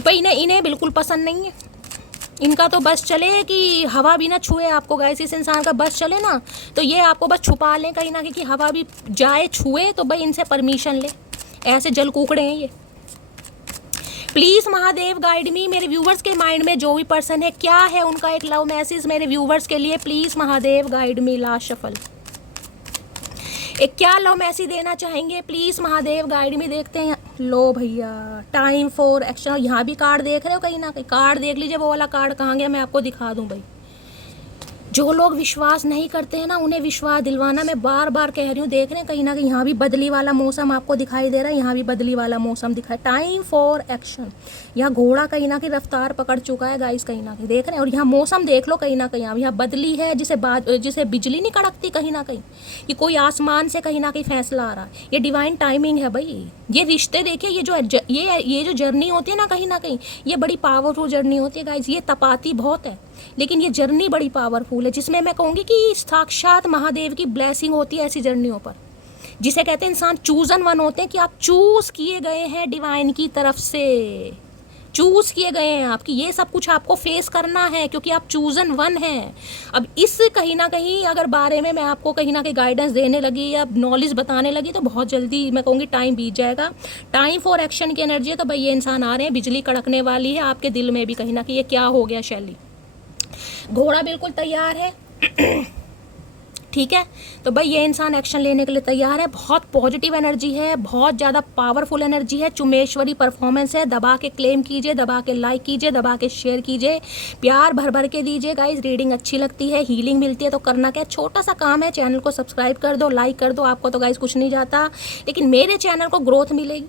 भाई। इन्हें बिल्कुल पसंद नहीं है, इनका तो बस चले कि हवा भी ना छुए आपको गाइस, इस इंसान का बस चले ना तो ये आपको बस छुपा लें कहीं ना कहीं, कि हवा भी जाए छुए तो भाई इनसे परमिशन ले, ऐसे जल कुकड़े हैं ये। प्लीज़ महादेव गाइड मी, मेरे व्यूवर्स के माइंड में जो भी पर्सन है, क्या है उनका एक लव मैसेज मेरे व्यूवर्स के लिए, please Mahadev guide me. Last shuffle, एक क्या लव मैसेज देना चाहेंगे प्लीज महादेव गाइड में देखते हैं। लो भैया, टाइम फॉर एक्शन। यहाँ भी कार्ड देख रहे हो, कहीं ना कहीं कार्ड देख लीजिए। वो वाला कार्ड कहाँ गया, मैं आपको दिखा दूं भाई। जो लोग विश्वास नहीं करते हैं ना, उन्हें विश्वास दिलवाना। मैं बार बार कह रही हूँ, देख रहे हैं कहीं ना कहीं यहाँ भी बदली वाला मौसम आपको दिखाई दे रहा है, यहाँ भी बदली वाला मौसम दिखाई। Time for action. यहाँ घोड़ा कहीं ना कहीं रफ्तार पकड़ चुका है गाइस, कहीं ना कहीं देख रहे हैं। और यहाँ मौसम देख लो, कहीं ना कहीं यहाँ बदली है, जिसे बिजली नहीं कड़कती कहीं ना कहीं, ये कोई आसमान से कहीं ना कहीं फैसला आ रहा है। ये डिवाइन टाइमिंग है भाई। ये रिश्ते देखिए, ये जो जर्नी होती है ना, कहीं ना कहीं ये बड़ी पावरफुल जर्नी होती है गाइस। ये तपाती बहुत है, लेकिन ये जर्नी बड़ी पावरफुल है, जिसमें मैं कहूँगी कि साक्षात महादेव की ब्लेसिंग होती है ऐसी जर्नियों पर, जिसे कहते हैं इंसान चूजन वन होते हैं, कि आप चूज किए गए हैं डिवाइन की तरफ से, चूज किए गए हैं आपकी। ये सब कुछ आपको फेस करना है, क्योंकि आप चूजन वन हैं। अब इस कहीं ना कहीं अगर बारे में मैं आपको कहीं ना कहीं गाइडेंस देने लगी या नॉलेज बताने लगी, तो बहुत जल्दी मैं कहूँगी टाइम बीत जाएगा। टाइम फॉर एक्शन की एनर्जी है, तो भाई ये इंसान आ रहे हैं, बिजली कड़कने वाली है आपके दिल में भी कहीं ना कहीं। ये क्या हो गया शैली, घोड़ा बिल्कुल तैयार है ठीक है। तो भाई ये इंसान एक्शन लेने के लिए तैयार है। बहुत पॉजिटिव एनर्जी है, बहुत ज़्यादा पावरफुल एनर्जी है, चुमेश्वरी परफॉर्मेंस है। दबा के क्लेम कीजिए, दबा के लाइक कीजिए, दबा के शेयर कीजिए, प्यार भर भर के दीजिए गाइस। रीडिंग अच्छी लगती है, हीलिंग मिलती है, तो करना क्या, छोटा सा काम है, चैनल को सब्सक्राइब कर दो, लाइक कर दो। आपको तो गाइस कुछ नहीं जाता, लेकिन मेरे चैनल को ग्रोथ मिलेगी।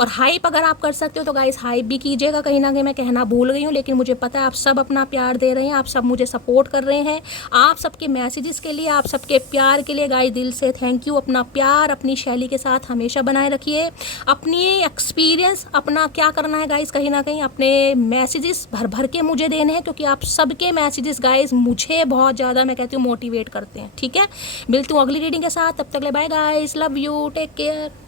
और हाइप अगर आप कर सकते हो तो गाइस हाइप भी कीजिएगा। कहीं ना कहीं मैं कहना भूल गई हूँ, लेकिन मुझे पता है आप सब अपना प्यार दे रहे हैं, आप सब मुझे सपोर्ट कर रहे हैं। आप सबके मैसेजेस के लिए, आप सबके प्यार के लिए गाइस दिल से थैंक यू। अपना प्यार अपनी शैली के साथ हमेशा बनाए रखिए। अपनी एक्सपीरियंस अपना क्या करना है गाइस, कहीं ना कहीं अपने मैसेजेस भर भर के मुझे देने हैं, क्योंकि आप सबके मैसेजेस गाइस मुझे बहुत ज़्यादा मैं कहती हूँ मोटिवेट करते हैं। ठीक है, मिलती हूँ अगली रीडिंग के साथ, तब तक ले bye guys, love you, take care.